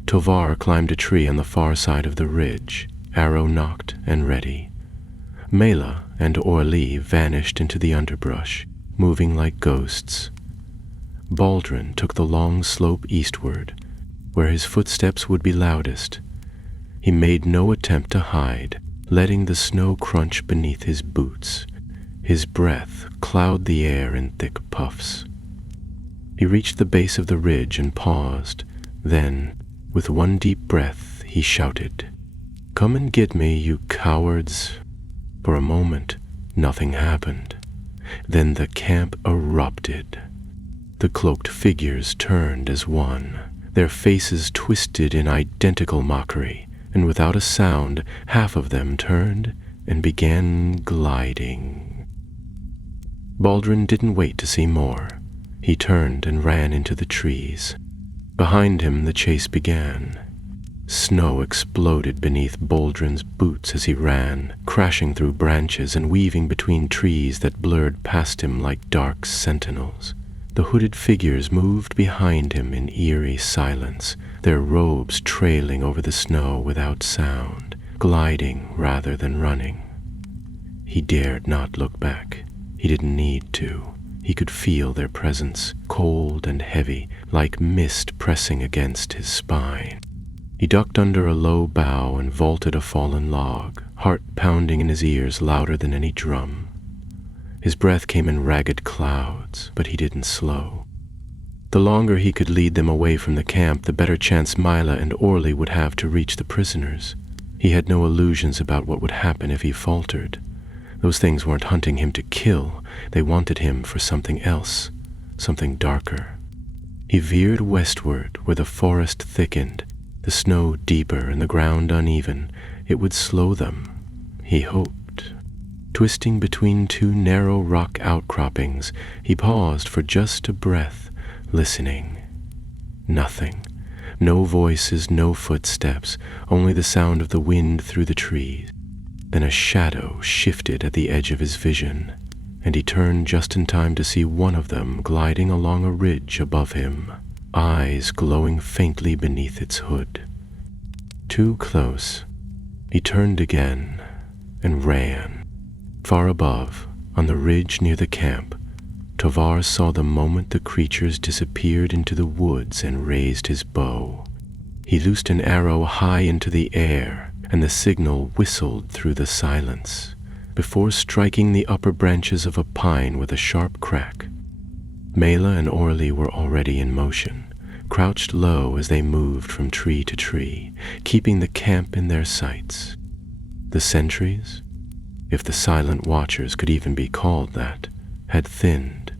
Tovar climbed a tree on the far side of the ridge, arrow nocked and ready. Mela and Orly vanished into the underbrush, moving like ghosts. Baldrin took the long slope eastward, where his footsteps would be loudest. He made no attempt to hide, letting the snow crunch beneath his boots. His breath clouded the air in thick puffs. He reached the base of the ridge and paused. Then, with one deep breath, he shouted, "Come and get me, you cowards!" For a moment, nothing happened. Then the camp erupted. The cloaked figures turned as one, their faces twisted in identical mockery, and without a sound, half of them turned and began gliding. Baldrin didn't wait to see more. He turned and ran into the trees. Behind him, the chase began. Snow exploded beneath Baldrin's boots as he ran, crashing through branches and weaving between trees that blurred past him like dark sentinels. The hooded figures moved behind him in eerie silence, their robes trailing over the snow without sound, gliding rather than running. He dared not look back. He didn't need to. He could feel their presence, cold and heavy, like mist pressing against his spine. He ducked under a low bough and vaulted a fallen log, heart pounding in his ears louder than any drum. His breath came in ragged clouds, but he didn't slow. The longer he could lead them away from the camp, the better chance Mila and Orly would have to reach the prisoners. He had no illusions about what would happen if he faltered. Those things weren't hunting him to kill. They wanted him for something else, something darker. He veered westward where the forest thickened, the snow deeper and the ground uneven. It would slow them, he hoped. Twisting between two narrow rock outcroppings, he paused for just a breath, listening. Nothing. No voices, no footsteps, only the sound of the wind through the trees. Then a shadow shifted at the edge of his vision, and he turned just in time to see one of them gliding along a ridge above him, eyes glowing faintly beneath its hood. Too close, he turned again and ran. Far above, on the ridge near the camp, Tovar saw the moment the creatures disappeared into the woods and raised his bow. He loosed an arrow high into the air, and the signal whistled through the silence, before striking the upper branches of a pine with a sharp crack. Mela and Orly were already in motion, crouched low as they moved from tree to tree, keeping the camp in their sights. The sentries, if the silent watchers could even be called that, had thinned.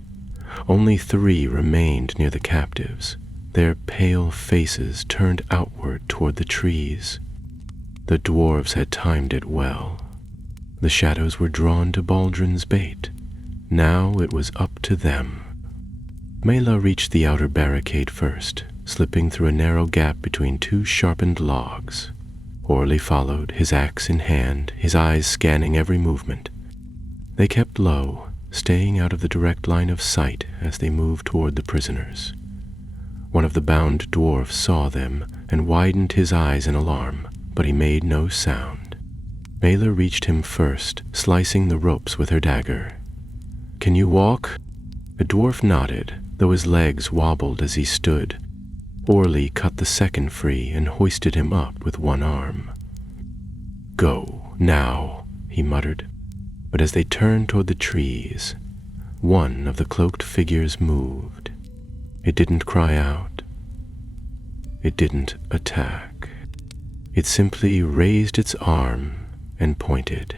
Only 3 remained near the captives, their pale faces turned outward toward the trees. The dwarves had timed it well. The shadows were drawn to Baldrin's bait. Now it was up to them. Mela reached the outer barricade first, slipping through a narrow gap between 2 sharpened logs. Orly followed, his axe in hand, his eyes scanning every movement. They kept low, staying out of the direct line of sight as they moved toward the prisoners. One of the bound dwarfs saw them and widened his eyes in alarm, but he made no sound. Mela reached him first, slicing the ropes with her dagger. "Can you walk?" The dwarf nodded, though his legs wobbled as he stood. Orly cut the second free and hoisted him up with one arm. "Go, now," he muttered. But as they turned toward the trees, one of the cloaked figures moved. It didn't cry out. It didn't attack. It simply raised its arm and pointed.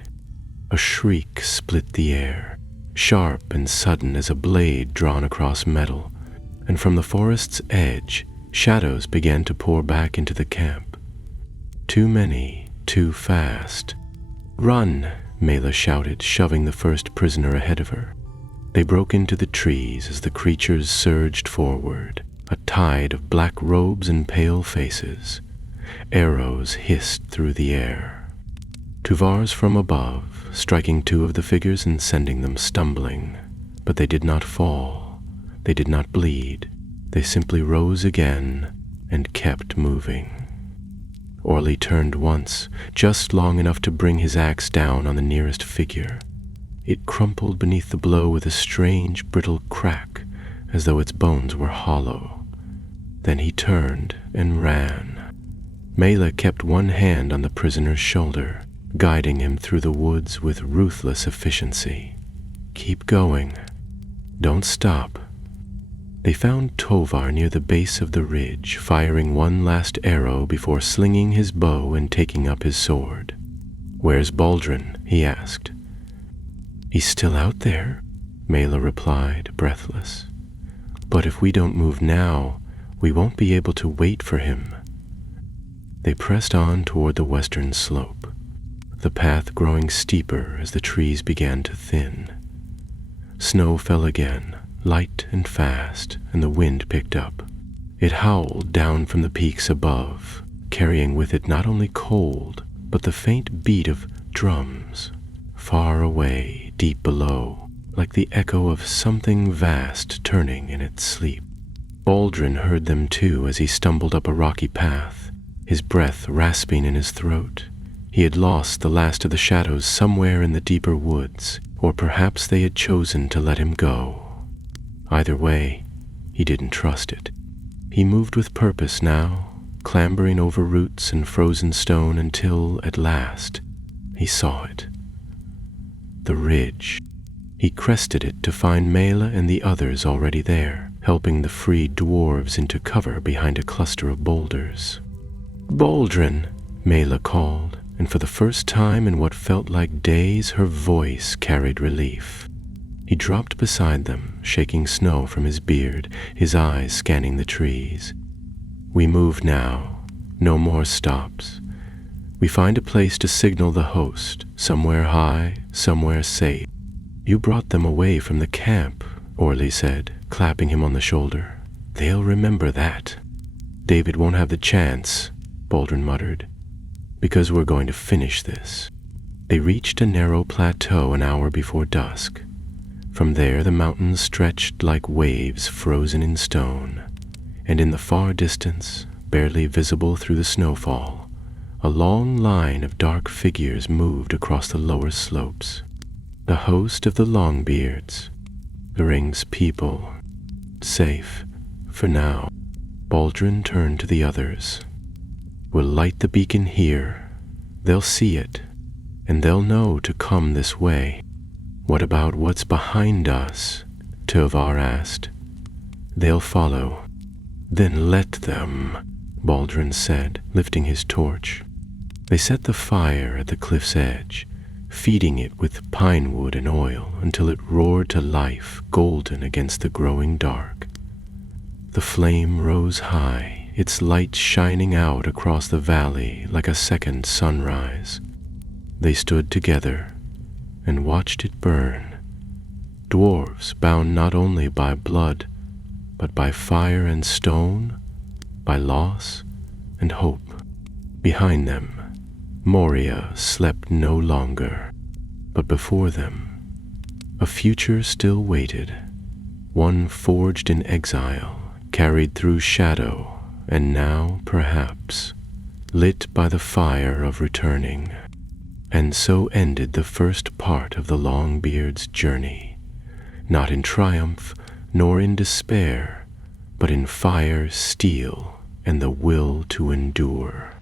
A shriek split the air, sharp and sudden as a blade drawn across metal, and from the forest's edge, shadows began to pour back into the camp. Too many, too fast. "Run!" Mela shouted, shoving the first prisoner ahead of her. They broke into the trees as the creatures surged forward, a tide of black robes and pale faces. Arrows hissed through the air. Tuvars from above, striking two of the figures and sending them stumbling. But they did not fall. They did not bleed. They simply rose again and kept moving. Orly turned once, just long enough to bring his axe down on the nearest figure. It crumpled beneath the blow with a strange, brittle crack, as though its bones were hollow. Then he turned and ran. Mela kept one hand on the prisoner's shoulder, guiding him through the woods with ruthless efficiency. "Keep going. Don't stop." They found Tovar near the base of the ridge, firing one last arrow before slinging his bow and taking up his sword. "Where's Baldrin?" he asked. "He's still out there," Mela replied, breathless. "But if we don't move now, we won't be able to wait for him." They pressed on toward the western slope, the path growing steeper as the trees began to thin. Snow fell again, light and fast, and the wind picked up. It howled down from the peaks above, carrying with it not only cold, but the faint beat of drums, far away, deep below, like the echo of something vast turning in its sleep. Baldrin heard them too as he stumbled up a rocky path, his breath rasping in his throat. He had lost the last of the shadows somewhere in the deeper woods, or perhaps they had chosen to let him go. Either way, he didn't trust it. He moved with purpose now, clambering over roots and frozen stone until, at last, he saw it. The ridge. He crested it to find Mela and the others already there, helping the freed dwarves into cover behind a cluster of boulders. "Baldrin!" Mela called, and for the first time in what felt like days, her voice carried relief. He dropped beside them, shaking snow from his beard, his eyes scanning the trees. "We move now. No more stops. We find a place to signal the host, somewhere high, somewhere safe." "You brought them away from the camp," Orly said, clapping him on the shoulder. "They'll remember that." "David won't have the chance," Baldrin muttered, "because we're going to finish this." They reached a narrow plateau an hour before dusk. From there the mountains stretched like waves frozen in stone, and in the far distance, barely visible through the snowfall, a long line of dark figures moved across the lower slopes. The host of the Longbeards, the ring's people, safe for now. Baldrin turned to the others. "We'll light the beacon here. They'll see it, and they'll know to come this way." "What about what's behind us?" Tovar asked. "They'll follow." "Then let them," Baldrin said, lifting his torch. They set the fire at the cliff's edge, feeding it with pine wood and oil until it roared to life, golden against the growing dark. The flame rose high, its light shining out across the valley like a second sunrise. They stood together and watched it burn. Dwarves bound not only by blood, but by fire and stone, by loss and hope. Behind them, Moria slept no longer, but before them, a future still waited, one forged in exile, carried through shadow and now, perhaps, lit by the fire of returning. And so ended the first part of the Longbeard's journey, not in triumph nor in despair, but in fire, steel, and the will to endure.